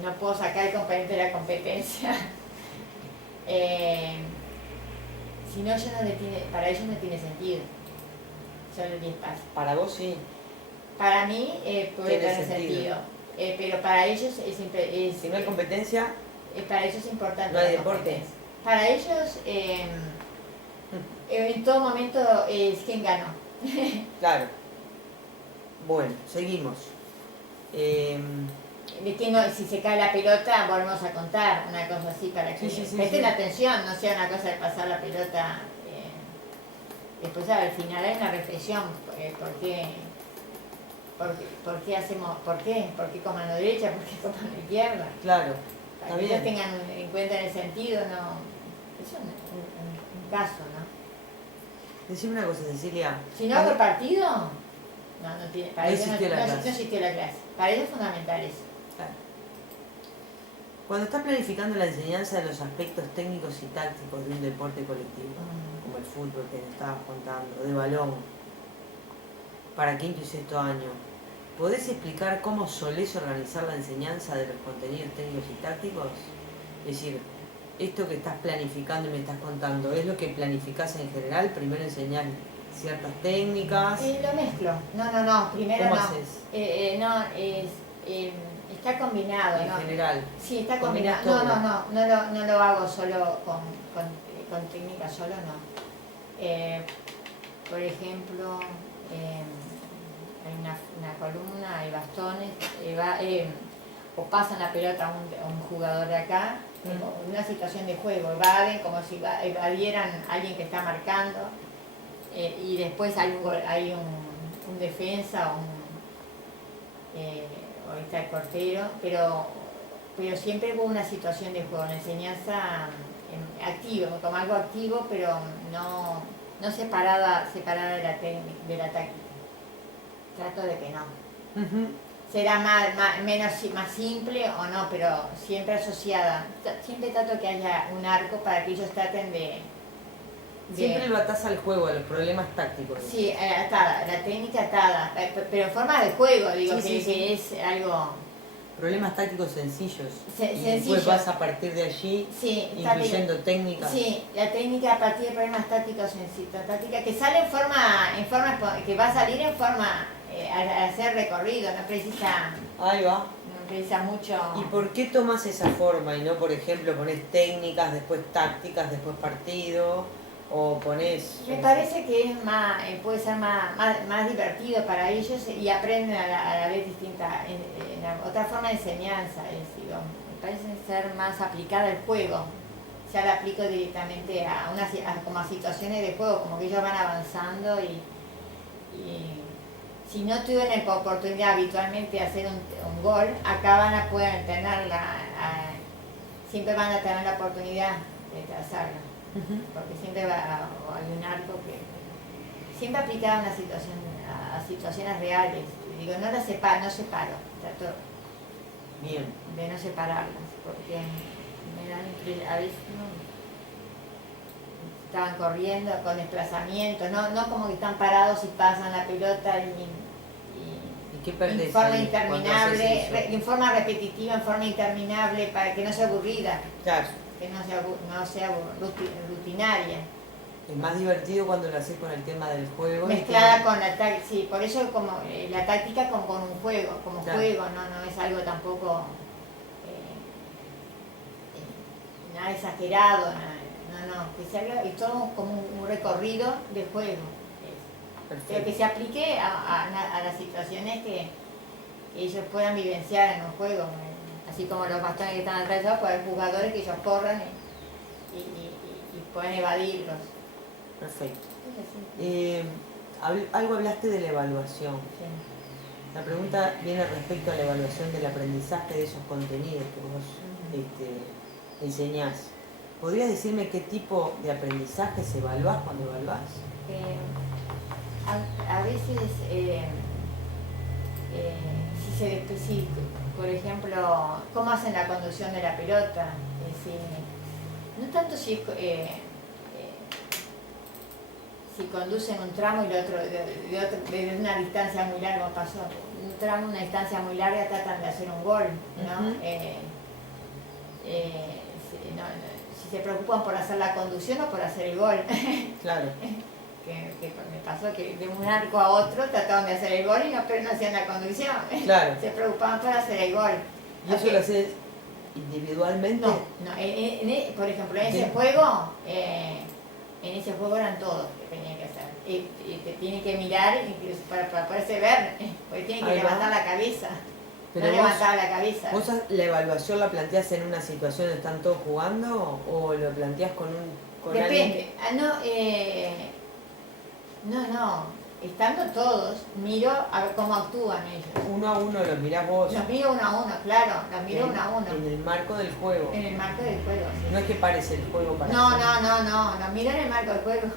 No puedo sacar el componente de la competencia. Si no, para ellos no tiene sentido. Solo 10 pases. Para vos sí. Para mí puede tener sentido. Pero para ellos es si no hay competencia, para ellos es importante. No hay deporte. Para ellos, en todo momento es quien ganó. Claro. Bueno, seguimos. De que no, si se cae la pelota, volvemos a contar, una cosa así, para que presten atención, no sea una cosa de pasar la pelota. Después al final hay una reflexión, ¿por qué con mano derecha? ¿Por qué con mano izquierda? Claro. Para que ellos tengan en cuenta el sentido, no. Eso es un caso, ¿no? Decime una cosa, Cecilia. Si no hago partido, no tiene. Para ellos no existió la clase. Para ellos es fundamental eso. Claro. Cuando estás planificando la enseñanza de los aspectos técnicos y tácticos de un deporte colectivo, como el fútbol que nos estabas contando, de balón, para quinto y sexto año, ¿podés explicar cómo solés organizar la enseñanza de los contenidos técnicos y tácticos? Es decir, esto que estás planificando y me estás contando, ¿es lo que planificás en general? Primero enseñar ciertas técnicas. Lo mezclo. No. Primero ¿Cómo no. haces? Está combinado. En general. Sí, está combinado. No lo hago solo con técnica, solo no. Por ejemplo, hay una columna, hay bastones, o pasan la pelota a un jugador de acá, en una situación de juego, evaden como si evadieran a alguien que está marcando, y después hay un defensa o está el portero, pero siempre hubo una situación de juego, una enseñanza activa, como algo activo, pero no separada de la táctica. Trato de que no. Será más simple o no, pero siempre asociada. Siempre trato que haya un arco para que ellos traten de siempre lo atás al juego, a los problemas tácticos. Sí, atada, la técnica atada, pero en forma de juego, digo, que es algo... Problemas tácticos sencillos. Y después vas a partir de allí, incluyendo técnicas. Sí, la técnica a partir de problemas tácticos sencillos, táctica que sale que va a salir en forma a hacer recorrido, no precisa... Ahí va. No precisa mucho... ¿Y por qué tomas esa forma y no, por ejemplo, pones técnicas, después tácticas, después partido, o pones... Me parece que es puede ser más divertido para ellos y aprenden a la vez otra forma de enseñanza, me parece ser más aplicada al juego. Ya la aplico directamente como a situaciones de juego, como que ellos van avanzando y si no tuvieron la oportunidad habitualmente de hacer un gol, acá pueden tener siempre van a tener la oportunidad de trazarlo. Porque siempre hay un arco que siempre aplicado a situaciones reales. Digo, no separo, trato bien de no separarlas, porque a veces estaban corriendo con desplazamiento, no como que están parados y pasan la pelota ¿Y qué perdés en forma ahí interminable, en forma repetitiva, en forma interminable, para que no sea aburrida. Claro. Que no sea rutinaria. Es más divertido cuando lo haces con el tema del juego. Mezclada con la táctica, sí, por eso como la táctica como con un juego, juego, no es algo tampoco nada exagerado, que sea algo, y todo como un recorrido de juego. Pero que se aplique a las situaciones que ellos puedan vivenciar en un juego. Así como los bastones que están atravesados, pues hay jugadores que ellos corran y pueden evadirlos. Perfecto. Sí. Algo hablaste de la evaluación. Sí. La pregunta viene respecto a la evaluación del aprendizaje de esos contenidos que vos enseñás. ¿Podrías decirme qué tipo de aprendizajes evaluás cuando evaluás? A veces, si, por ejemplo, cómo hacen la conducción de la pelota, es decir, no tanto si conducen un tramo y el otro, desde una distancia muy larga, como pasó, un tramo, una distancia muy larga, tratan de hacer un gol, ¿no? Si se preocupan por hacer la conducción o por hacer el gol. Claro. que me pasó que de un arco a otro trataban de hacer el gol pero no hacían la conducción. Claro. Se preocupaban por hacer el gol. ¿Y eso lo haces individualmente? No, por ejemplo, en ese juego, eran todos que tenían que hacer. Y te tienen que mirar incluso para poderse ver, porque tienen que levantar la cabeza. Pero no vos, levantar la cabeza. ¿Vos la evaluación la planteás en una situación donde están todos jugando o lo planteás con Depende. alguien? No. Estando todos, miro a ver cómo actúan ellos. Uno a uno los mirás vos. Los miro uno a uno, claro, los miro uno a uno. En el marco del juego. En el marco del juego, sí. No es que pares el juego para No, los miro en el marco del juego.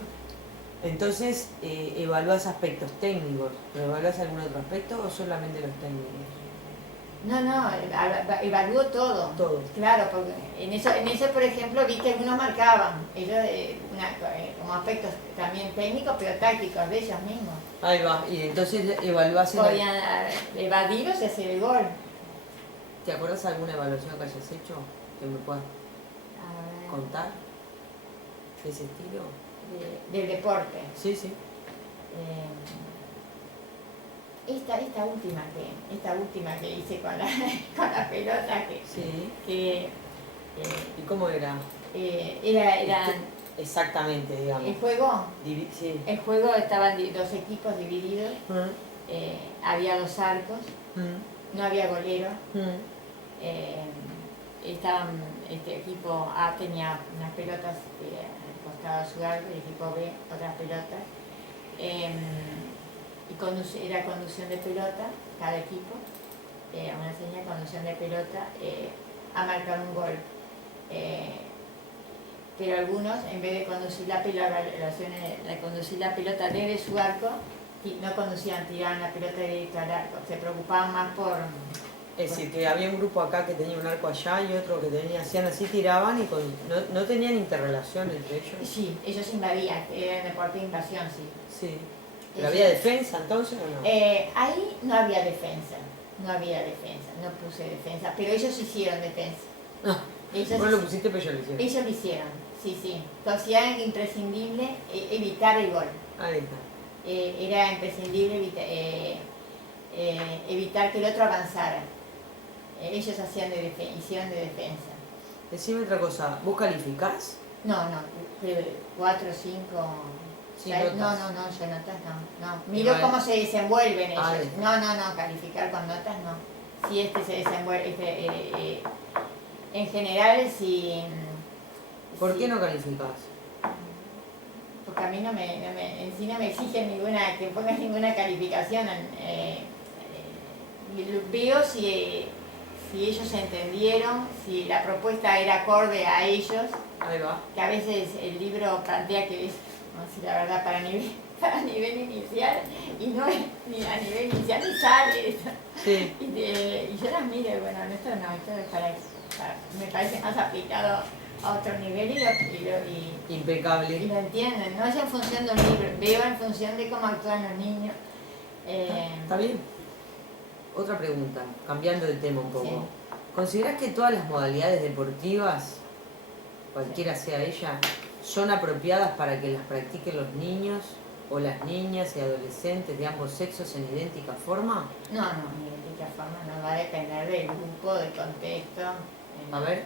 Entonces, ¿evaluás aspectos técnicos? ¿Pero evaluás algún otro aspecto o solamente los técnicos? No, evalúo todo. Todo. Claro, porque en eso, por ejemplo, vi que algunos marcaban, ellos como aspectos también técnicos, pero tácticos de ellos mismos. Ahí va, y entonces evaluás... Podían evadirlos y hacer el gol. ¿Te acuerdas alguna evaluación que hayas hecho que me puedas contar? ¿De ese estilo? Del deporte. Sí, sí. Esta última que hice con la pelota Sí. ¿Y cómo era? Era exactamente, digamos. el juego. Sí. El juego estaban dos equipos divididos. Había 2 arcos. No había golero. Este equipo A tenía unas pelotas al costado de su arco y el equipo B otras pelotas. Era conducción de pelota, cada equipo, una señal, conducción de pelota, a marcar un gol. Pero algunos, en vez de conducir la pelota desde su arco, no conducían, tiraban la pelota directo al arco, se preocupaban más por... Es decir, que había un grupo acá que tenía un arco allá y otro que hacían así, tiraban y no tenían interrelación entre ellos. Sí, ellos invadían, era deporte de invasión, sí. Sí. ¿Pero había defensa entonces o no? Ahí no había defensa, no puse defensa, pero ellos hicieron defensa. Vos lo pusiste, pero ellos lo hicieron. Ellos lo hicieron, sí. Consideraban imprescindible evitar el gol. Ahí está. Era imprescindible evitar que el otro avanzara. Ellos hicieron de defensa. Decime otra cosa, ¿vos calificás? No, 4, 5... Sí, no, yo notas no. Miro cómo se desenvuelven ellos. No, calificar con notas no. Si se desenvuelve, en general si... ¿Por qué no calificás? Porque a mí en sí no me exigen que pongas ninguna calificación. Veo si ellos entendieron, si la propuesta era acorde a ellos. Ahí va. Que a veces el libro plantea que es, no sé, la verdad, para nivel inicial, y no ni a nivel inicial ni sale. Sí. Y yo las miro y bueno, esto es me parece más aplicado a otro nivel impecable. Y lo entienden, no es en función de un libro, veo en función de cómo actúan los niños. Está bien. Otra pregunta, cambiando de tema un poco. Sí. ¿Considerás que todas las modalidades deportivas, cualquiera sea ella, son apropiadas para que las practiquen los niños o las niñas y adolescentes de ambos sexos en idéntica forma? No, en idéntica forma no, va a depender del grupo, del contexto. A ver,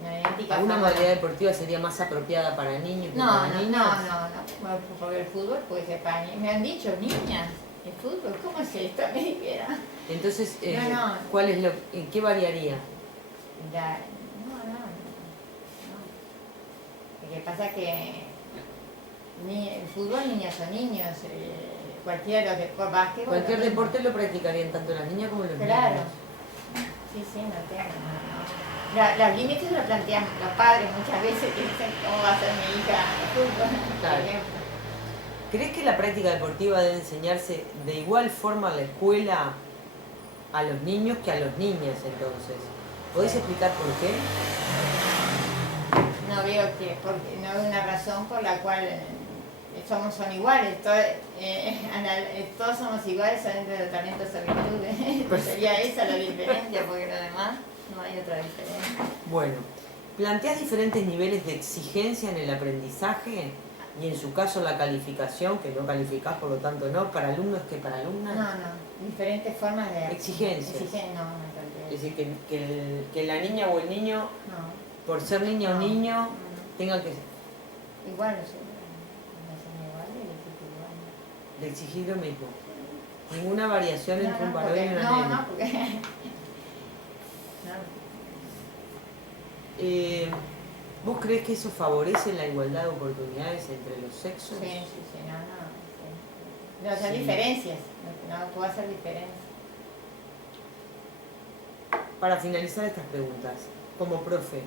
No, ¿alguna modalidad deportiva sería más apropiada para niños que para niñas? No, porque el fútbol puede ser para niñas. Me han dicho niñas. ¿El fútbol? ¿Cómo es esto? Me dijera. Entonces, No. ¿cuál es en qué variaría? No. Lo que pasa es que el fútbol, niños son niños. Cualquier básquetbol. Cualquier deporte lo practicarían tanto las niñas como los Claro. niños. Sí, no tengo. No. Los límites lo plantean los padres muchas veces, que dicen cómo va a ser mi hija el fútbol, Claro. por ejemplo. ¿Crees que la práctica deportiva debe enseñarse de igual forma en la escuela a los niños que a los niñas entonces? ¿Podés explicar por qué? No veo porque no hay una razón por la cual son iguales, todos somos iguales, son entre los talentos o virtudes. Sería esa la diferencia, porque lo demás no hay otra diferencia. Bueno, ¿planteás diferentes niveles de exigencia en el aprendizaje? Y en su caso la calificación, que no calificás, por lo tanto no, para alumnos que para alumnas. No, diferentes formas de exigencias. No. Es decir, que la niña o el niño, No. por ser niña o niño, tenga que igual, de exigir lo mismo. Ninguna variación entre un varón y una nena. No, porque... ¿Vos crees que eso favorece la igualdad de oportunidades entre los sexos? Sí, no. No, son diferencias, no puedo hacer diferencias. Para finalizar estas preguntas, como profe,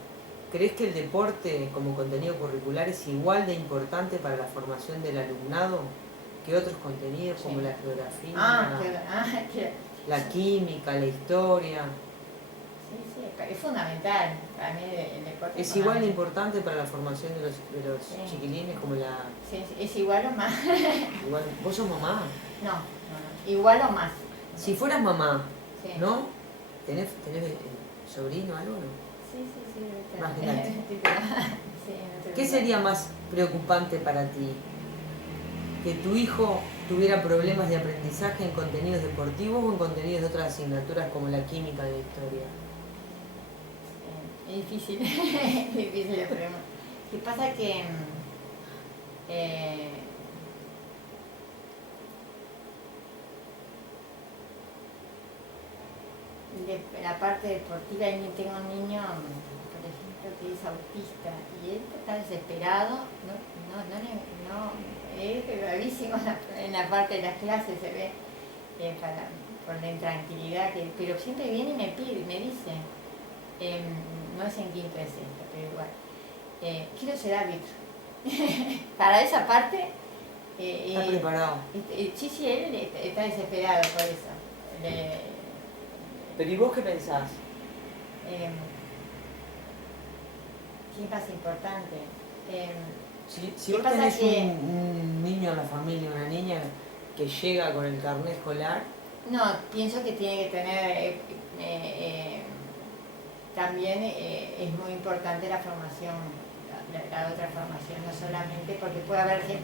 ¿crees que el deporte como contenido curricular es igual de importante para la formación del alumnado que otros contenidos como la geografía, la química, la historia? Sí, es fundamental. Para mí el deporte ¿Es igual de importante para la formación de los chiquilines como la...? Sí, es igual o más. Igual. ¿Vos sos mamá? No, igual o más. Si fueras mamá, sí. ¿No? ¿Tenés sobrino o algo, no? Sí. Más grande. Sí, ¿Qué sería más preocupante para ti? ¿Que tu hijo tuviera problemas de aprendizaje en contenidos deportivos o en contenidos de otras asignaturas como la química y la historia? Es difícil, difícil la pregunta. Lo que pasa es que de la parte deportiva, tengo un niño, por ejemplo, que es autista y él está desesperado, es bravísimo en la parte de las clases, se ve por la intranquilidad, pero siempre viene y me pide, me dice, no es en quinto, es sexto, pero igual, quiero ser árbitro. Para esa parte... ¿Está preparado? Sí, él está desesperado por eso. ¿Pero y vos qué pensás? ¿Qué es más importante? Si vos tenés un niño en la familia, una niña que llega con el carnet escolar... No, pienso que tiene que tener... también es muy importante la formación, la otra formación, no solamente porque puede haber niños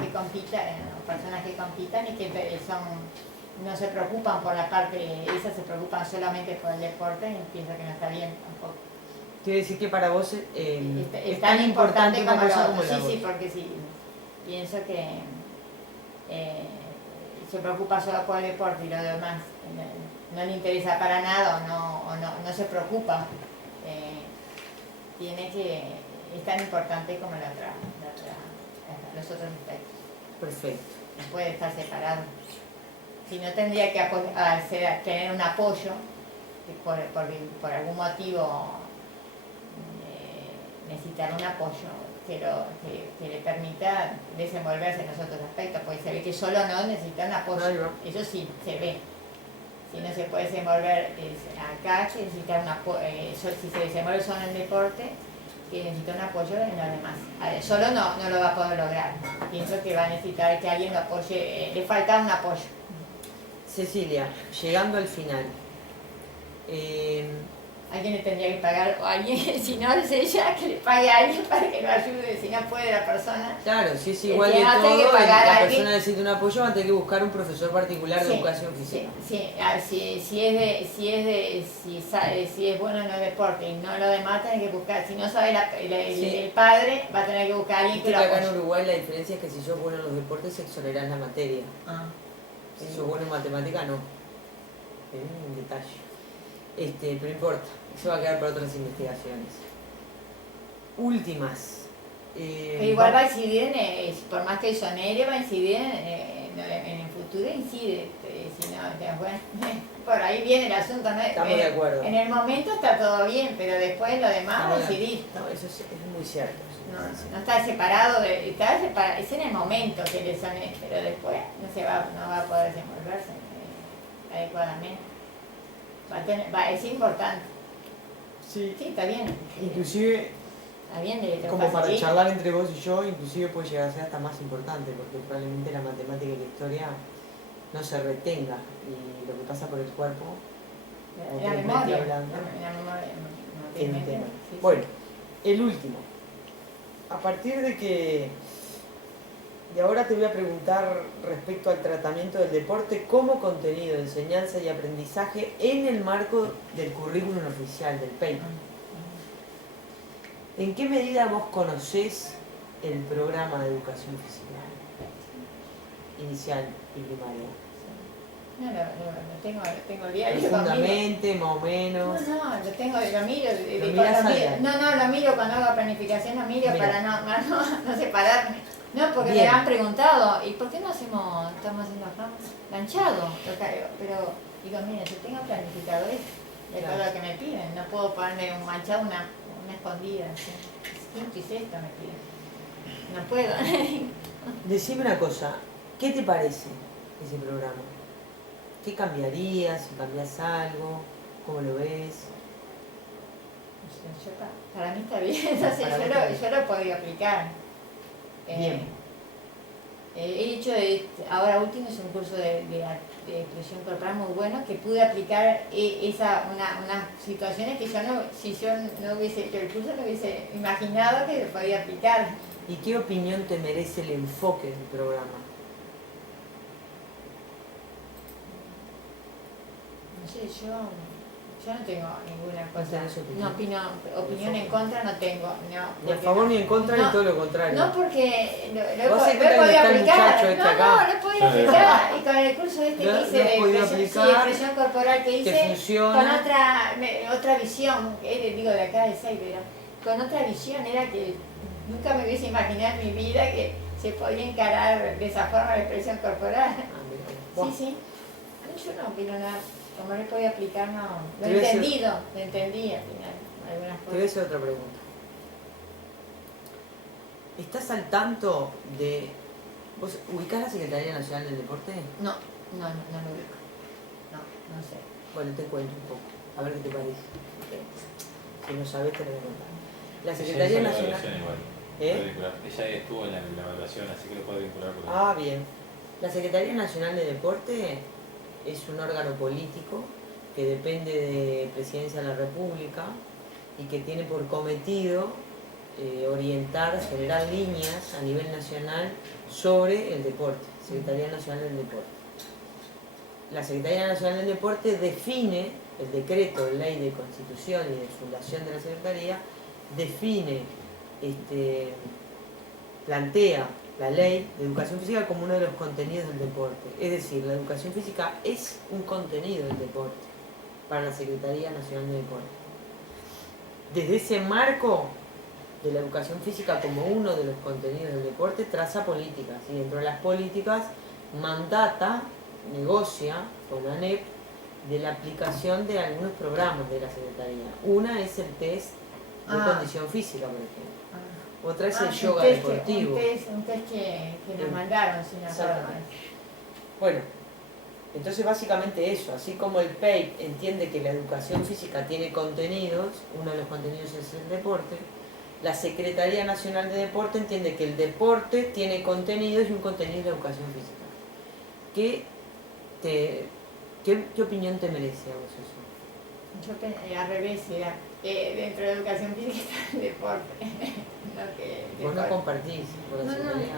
que compitan, personas que compitan y que no se preocupan por la parte, esas se preocupan solamente por el deporte y pienso que no está bien tampoco. Quiere decir que para vos es tan importante como una cosa lo como otro. la Sí, porque sí, pienso que se preocupa solo por el deporte y lo demás no le interesa para nada o no se preocupa. Es tan importante como los otros aspectos. Perfecto. No puede estar separado. Si no, tendría que tener un apoyo, por algún motivo necesitar un apoyo que le permita desenvolverse en los otros aspectos, porque se ve que solo no necesita un apoyo, eso sí, se ve. Si no se puede desenvolver acá, que necesita un apoyo, si se desenvuelve solo en el deporte, que necesita un apoyo en lo demás. Solo no lo va a poder lograr. Pienso que va a necesitar que alguien lo apoye, le falta un apoyo. Cecilia, llegando al final, alguien le tendría que pagar, o alguien, si no es ella, que le pague a alguien para que lo ayude, si no puede la persona. Claro, si es igual de va a tener que todo, pagar la a alguien. persona necesita un apoyo, va a tener que buscar un profesor particular de Sí, educación física. Si es bueno en el deporte y no lo demás, tiene que buscar, si no sabe Sí. el padre, va a tener que buscar a alguien que Viste lo que acá en apoye. Uruguay la diferencia es que si sos bueno en los deportes exonerás la materia. Ah, Si sí. sos bueno en matemática, no. Es un detalle. Pero no importa, eso va a quedar para otras investigaciones. Últimas. Pero igual va a incidir, por más que exonere, va a incidir en el futuro, incide. Si no, bueno, por ahí viene el asunto, ¿no? Estamos de acuerdo. En el momento está todo bien, pero después lo demás va a incidir. Eso es muy cierto. No está separado, es en el momento que le exonere, pero después no va a poder desenvolverse adecuadamente. Es importante. Sí. Sí, está bien. Inclusive, Está bien, como para charlar entre vos y yo, inclusive puede llegar a ser hasta más importante, porque probablemente la matemática y la historia no se retenga, y lo que pasa por el cuerpo, La memoria. es un tema. Sí. Bueno, el último. A partir de ahora te voy a preguntar respecto al tratamiento del deporte como contenido de enseñanza y aprendizaje en el marco del currículum oficial del PEI. ¿En qué medida vos conocés el programa de educación física inicial y primaria? No, lo tengo el diario. Profundamente, más o menos. No, lo miro. ¿Lo mirás al diario? Lo miro cuando hago planificación, lo miro. Mira. Para no separarme. No, porque Bien. me han preguntado, ¿y por qué no estamos haciendo ganchado? Pero digo, mira, yo tengo planificadores de todo lo que me piden. No puedo ponerme un manchado, una escondida. ¿Sí? Quinto y sexto me piden. No puedo. Decime una cosa, ¿qué te parece ese programa? ¿Qué cambiarías? Si cambias algo, ¿cómo lo ves? Para mí está bien, entonces yo lo podría aplicar. Bien. He hecho, ahora último es un curso de expresión corporal muy bueno, que pude aplicar unas situaciones que si yo no hubiese hecho el curso, no hubiese imaginado que lo podía aplicar. ¿Y qué opinión te merece el enfoque del programa? No sé, yo no tengo ninguna cosa. No, opinión en contra no tengo. Ni a favor ni en contra, ni todo lo contrario. No, porque lo he podido aplicar. Lo he podido aplicar. Y con el curso que hice de expresión corporal que hice, con otra visión, digo de acá de Seibera, con otra visión, era que nunca me hubiese imaginado en mi vida que se podía encarar de esa forma la expresión corporal. Sí. Yo no opino nada. Como no podía aplicar, no. Lo he entendido, lo entendí al final. Algunas cosas. Te voy a hacer otra pregunta. ¿Estás al tanto de... ¿Vos ubicás la Secretaría Nacional del Deporte? No lo ubico. No sé. Bueno, te cuento un poco, a ver qué te parece. Si no sabés, te lo voy a contar. La Secretaría Nacional... Ella estuvo en la evaluación, así que lo puedo vincular por ahí. Ah, bien. La Secretaría Nacional de Deporte es un órgano político que depende de Presidencia de la República y que tiene por cometido orientar, generar líneas a nivel nacional sobre el deporte, Secretaría Nacional del Deporte. La Secretaría Nacional del Deporte define, el decreto de ley de constitución y de fundación de la Secretaría, define, plantea la ley de educación física como uno de los contenidos del deporte. Es decir, la educación física es un contenido del deporte para la Secretaría Nacional de Deporte. Desde ese marco de la educación física como uno de los contenidos del deporte, traza políticas y dentro de las políticas mandata, negocia con la ANEP de la aplicación de algunos programas de la Secretaría. Una es el test de condición física, por ejemplo. Otra es el yoga deportivo. Un test que nos mandaron, si no acuerdo. Bueno, entonces básicamente eso, así como el PEI entiende que la educación física tiene contenidos, uno de los contenidos es el deporte, la Secretaría Nacional de Deporte entiende que el deporte tiene contenidos y un contenido es la educación física. ¿Qué opinión te merece a vos eso? Al revés, era dentro de educación física está el deporte. No que Vos no deporte. compartís con la No, no. secretaría.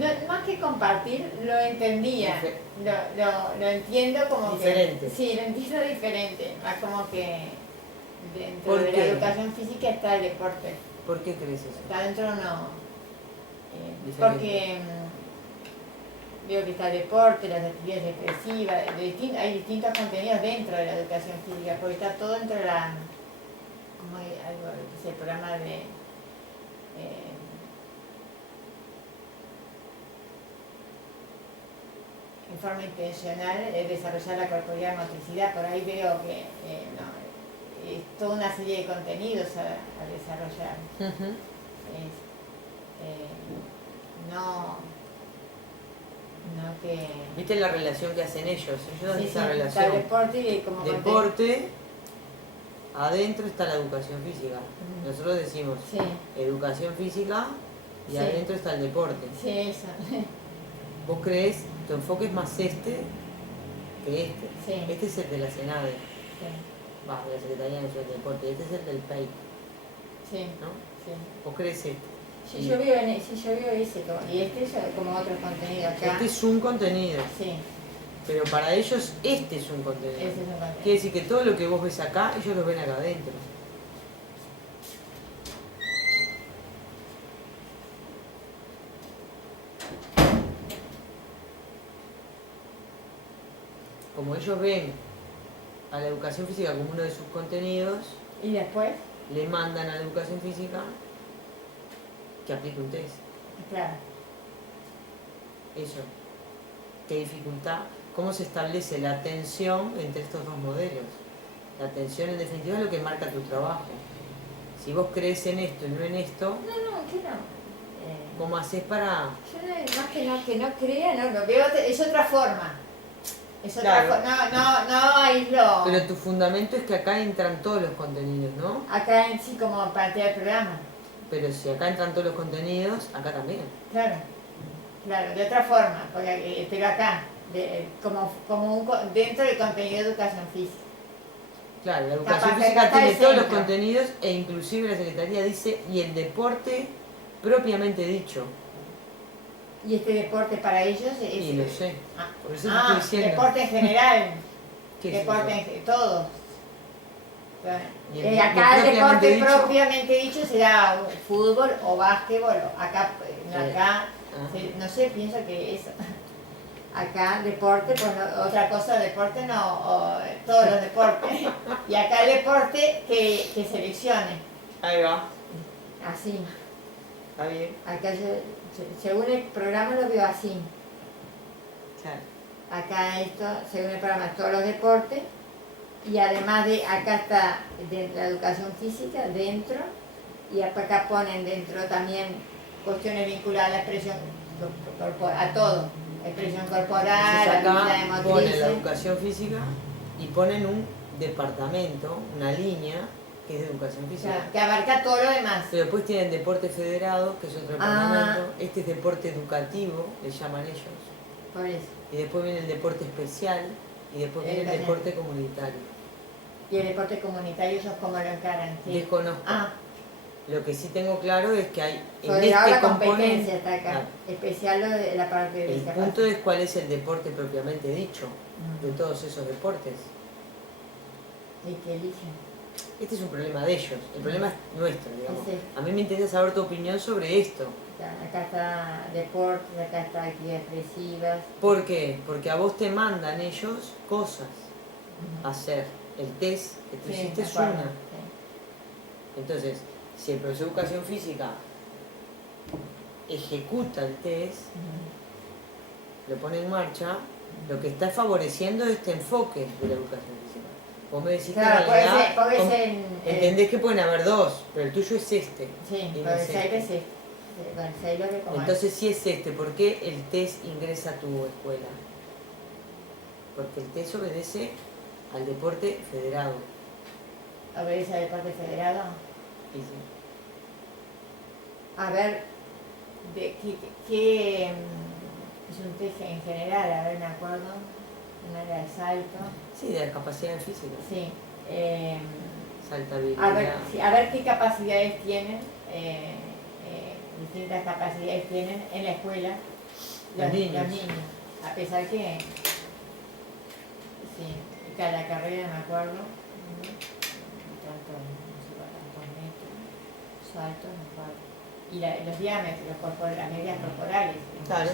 No, más que compartir, lo entendía. Lo entiendo como diferente. que. Sí, lo entiendo diferente. Más como que dentro ¿Por de qué? la educación física está el deporte. ¿Por qué crees eso? Está dentro no. Diferente. Porque veo que está el deporte, las actividades expresivas, hay distintos contenidos dentro de la educación física, porque está todo dentro de la. Como hay algo, que es el programa de. En forma intencional desarrollar la corporalidad motricidad, por ahí veo que es toda una serie de contenidos a desarrollar. Ujú. No que... ¿Viste la relación que hacen ellos? Ellos hacen esa Está relación. el deporte y como Deporte, adentro está la educación física. Ujú. Nosotros decimos Sí, educación física y Sí. adentro está el deporte. sí, eso. ¿Vos crees, tu enfoque es más este que este? Sí. Este es el de la SENADE, Sí, de la Secretaría Nacional de Deporte, este es el del PEI, sí, ¿no? sí. ¿Vos crees este? Sí, yo veo ese, y este es como otro contenido acá. Este es un contenido, Sí, pero para ellos este es un contenido. ese es un contenido. Quiere decir que todo lo que vos ves acá, ellos lo ven acá adentro. Como ellos ven a la educación física como uno de sus contenidos, Y después, le mandan a la educación física que aplique un test. claro, Eso. ¿Qué dificultad? ¿Cómo se establece la tensión entre estos dos modelos? La tensión en definitiva es lo que marca tu trabajo. Si vos crees en esto y no en esto, no, que no. ¿cómo haces para...? Yo más que no crea, no, lo veo, es otra forma. Es otra Claro. no aíslo. Pero tu fundamento es que acá entran todos los contenidos, ¿no? Acá en sí como plantea el programa. Pero si acá entran todos los contenidos, acá también. Claro, claro, de otra forma, pero acá, dentro del contenido de educación física. Claro, la educación Capaz que física acá está tiene el todos los centro. contenidos e inclusive la Secretaría dice, y el deporte propiamente dicho. Y este deporte para ellos es... Y lo sé. Ah, Por eso te estoy diciendo. deporte en general, ¿Qué es deporte eso? todos. Y el Acá el propiamente deporte dicho. propiamente dicho será fútbol o básquetbol. Acá, Ah. no sé, pienso que eso. Acá deporte, pues otra cosa, deporte no, todos los deportes. Y acá el deporte que seleccione, Ahí va, así. está bien. Acá según el programa lo veo así. Claro. Acá esto, según el programa, todos los deportes. Y además de, acá está la educación física dentro. Y acá ponen dentro también cuestiones vinculadas a la expresión corporal, a todo. Expresión corporal, Entonces habilidades acá ponen la motrices. educación física y ponen un departamento, una línea, que es de educación O física. sea, que abarca todo lo demás. Pero después tienen deporte federado, que es otro Ah. departamento. Este es deporte educativo, le llaman ellos. Por eso. Y después viene el deporte especial y después viene el Especial. deporte comunitario. Y el deporte comunitario, ¿esos cómo lo encaran? ¿Sí? Desconozco. Lo que sí tengo claro es que hay en Federado este la competencia componente. está acá. Claro. Especial lo de la parte de El discapacidad. punto es cuál es el deporte propiamente dicho de Ujú. todos esos deportes. Y que eligen. Este es un problema de ellos, el problema es nuestro, digamos. Sí. A mí me interesa saber tu opinión sobre esto. Acá está deportes, acá está actividades expresivas. ¿Por qué? Porque a vos te mandan ellos cosas a hacer. El test que tú hiciste de es acuerdo, una. sí. Entonces, si el profesor de educación física ejecuta el test, lo pone en marcha, lo que está favoreciendo es este enfoque de la educación física. Vos me decís Claro, que en realidad, puede ser entendés que pueden haber dos, pero el tuyo es este. sí, y no puede es ser este. que sí. Bueno, sé lo que como Entonces, si es este, ¿por qué el test ingresa a tu escuela? Porque el test obedece al deporte federado. obedece al deporte federado. Y sí. A ver, de qué es un test en general, a ver, me acuerdo. una era de salto. Sí, de capacidades físicas. Sí. Saltabilidad. A ver qué capacidades tienen, distintas capacidades tienen en la escuela los niños. A pesar que, sí, cada carrera me acuerdo, tantos metros, saltos, me acuerdo. Y los diámetros, las medidas corporales, claro.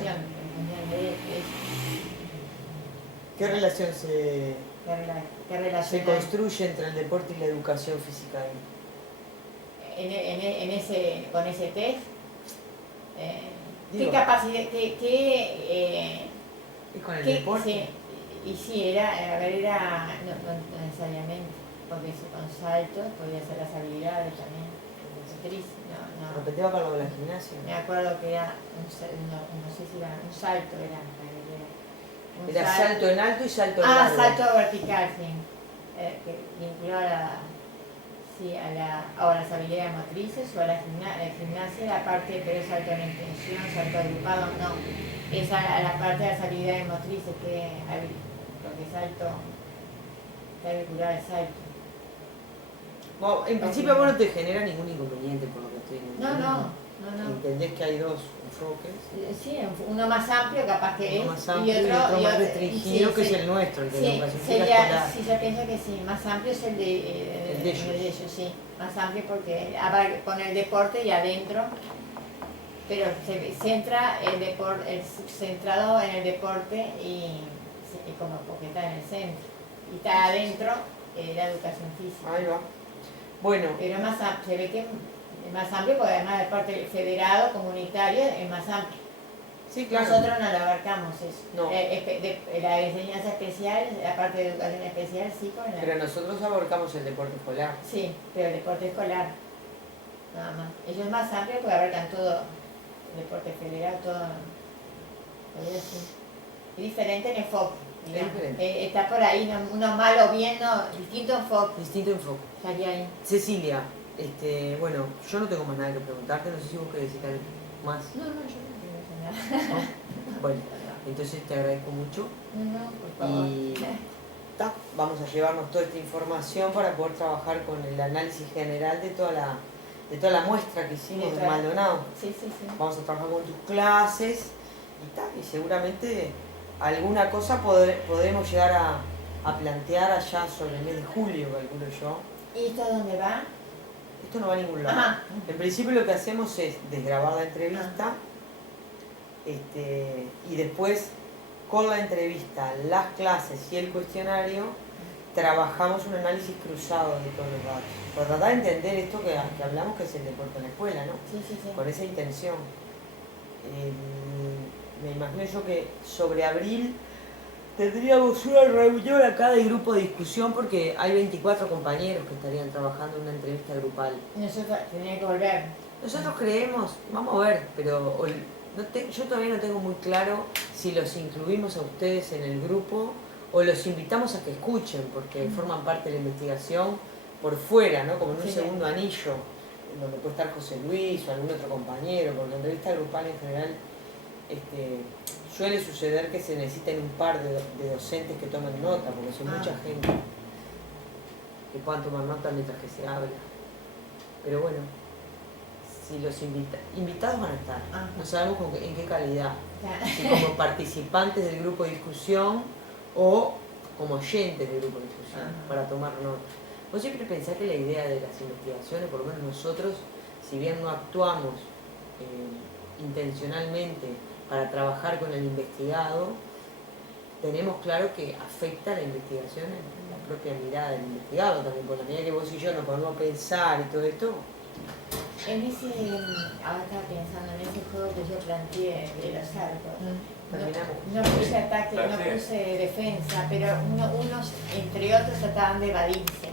¿Qué relación se construye entre el deporte y la educación física ahí? Con ese test, ¿qué Digo, capacidad, ¿y con el deporte? Sí, y sí, era no necesariamente, porque con saltos podía hacer las habilidades también, no. Repetía para lo de la gimnasia. Me acuerdo que era, no sé si era un salto, Era salto en alto y salto en largo. largo. Salto vertical, sí. Que vinculado a las habilidades motrices o a la gimnasia, la parte, pero salto en extensión, salto agrupado, no. Es a la parte de las habilidades motrices, porque salto, está vinculado al salto. Bueno, en principio vos no te genera ningún inconveniente por lo que estoy entendiendo. No. Entendés que hay dos enfoques. Sí, uno más amplio capaz que uno es, más amplio y otro más restringido, sí, que es el nuestro, el de la educación escolar. Sí, yo pienso que sí, más amplio es el de ellos, sí, más amplio porque con el deporte y adentro, pero se centra centrado en el deporte y como porque está en el centro, y está adentro la educación física. Ahí va. Bueno. Pero se ve que es más amplio porque además de parte federado, comunitario, es más amplio. Sí, claro. Nosotros no lo abarcamos eso. No. La enseñanza especial, la parte de educación especial, sí. Pero nosotros abarcamos el deporte escolar. Sí, pero el deporte escolar, nada más. Ellos es más amplio porque abarcan todo, el deporte federal, todo. Es diferente en enfoque. Está por ahí, uno malo viendo, distinto enfoque. Distinto enfoque. Estaría ahí. Cecilia, bueno, yo no tengo más nada que preguntarte, no sé si vos querés decir algo más. No, yo no quiero decir nada. ¿No? Bueno, entonces te agradezco mucho. No, por favor. Y vamos a llevarnos toda esta información para poder trabajar con el análisis general de toda la muestra que hicimos de Maldonado. Sí. Vamos a trabajar con tus clases y seguramente alguna cosa podremos llegar a plantear allá sobre el mes de julio, calculo yo. ¿Y esto a dónde va? Esto no va a ningún lado. Ajá. En principio lo que hacemos es desgrabar la entrevista y después con la entrevista, las clases y el cuestionario trabajamos un análisis cruzado de todos los datos. Para tratar de entender esto que hablamos, que es el deporte en la escuela, ¿no? Sí. Con esa intención. Me imagino yo que sobre abril tendríamos una reunión acá de grupo de discusión porque hay 24 compañeros que estarían trabajando en una entrevista grupal. Nosotros tendríamos que volver. Nosotros creemos, vamos a ver, pero yo todavía no tengo muy claro si los incluimos a ustedes en el grupo o los invitamos a que escuchen porque forman parte de la investigación por fuera, ¿no? Como en un segundo anillo, donde puede estar José Luis o algún otro compañero, porque la entrevista grupal en general suele suceder que se necesiten un par de docentes que tomen nota, porque son mucha gente que puedan tomar nota mientras que se habla. Pero bueno, si los invitados van a estar, no sabemos en qué calidad, si como participantes del grupo de discusión o como oyentes del grupo de discusión, para tomar nota. Vos siempre pensás que la idea de las investigaciones, por lo menos nosotros, si bien no actuamos intencionalmente para trabajar con el investigado, tenemos claro que afecta la investigación en la propia mirada del investigado también, por la medida que vos y yo nos ponemos a pensar y todo esto. Ahora estaba pensando en ese juego que yo planteé de los arcos. No puse ataque, no puse defensa, pero unos entre otros trataban de evadirse.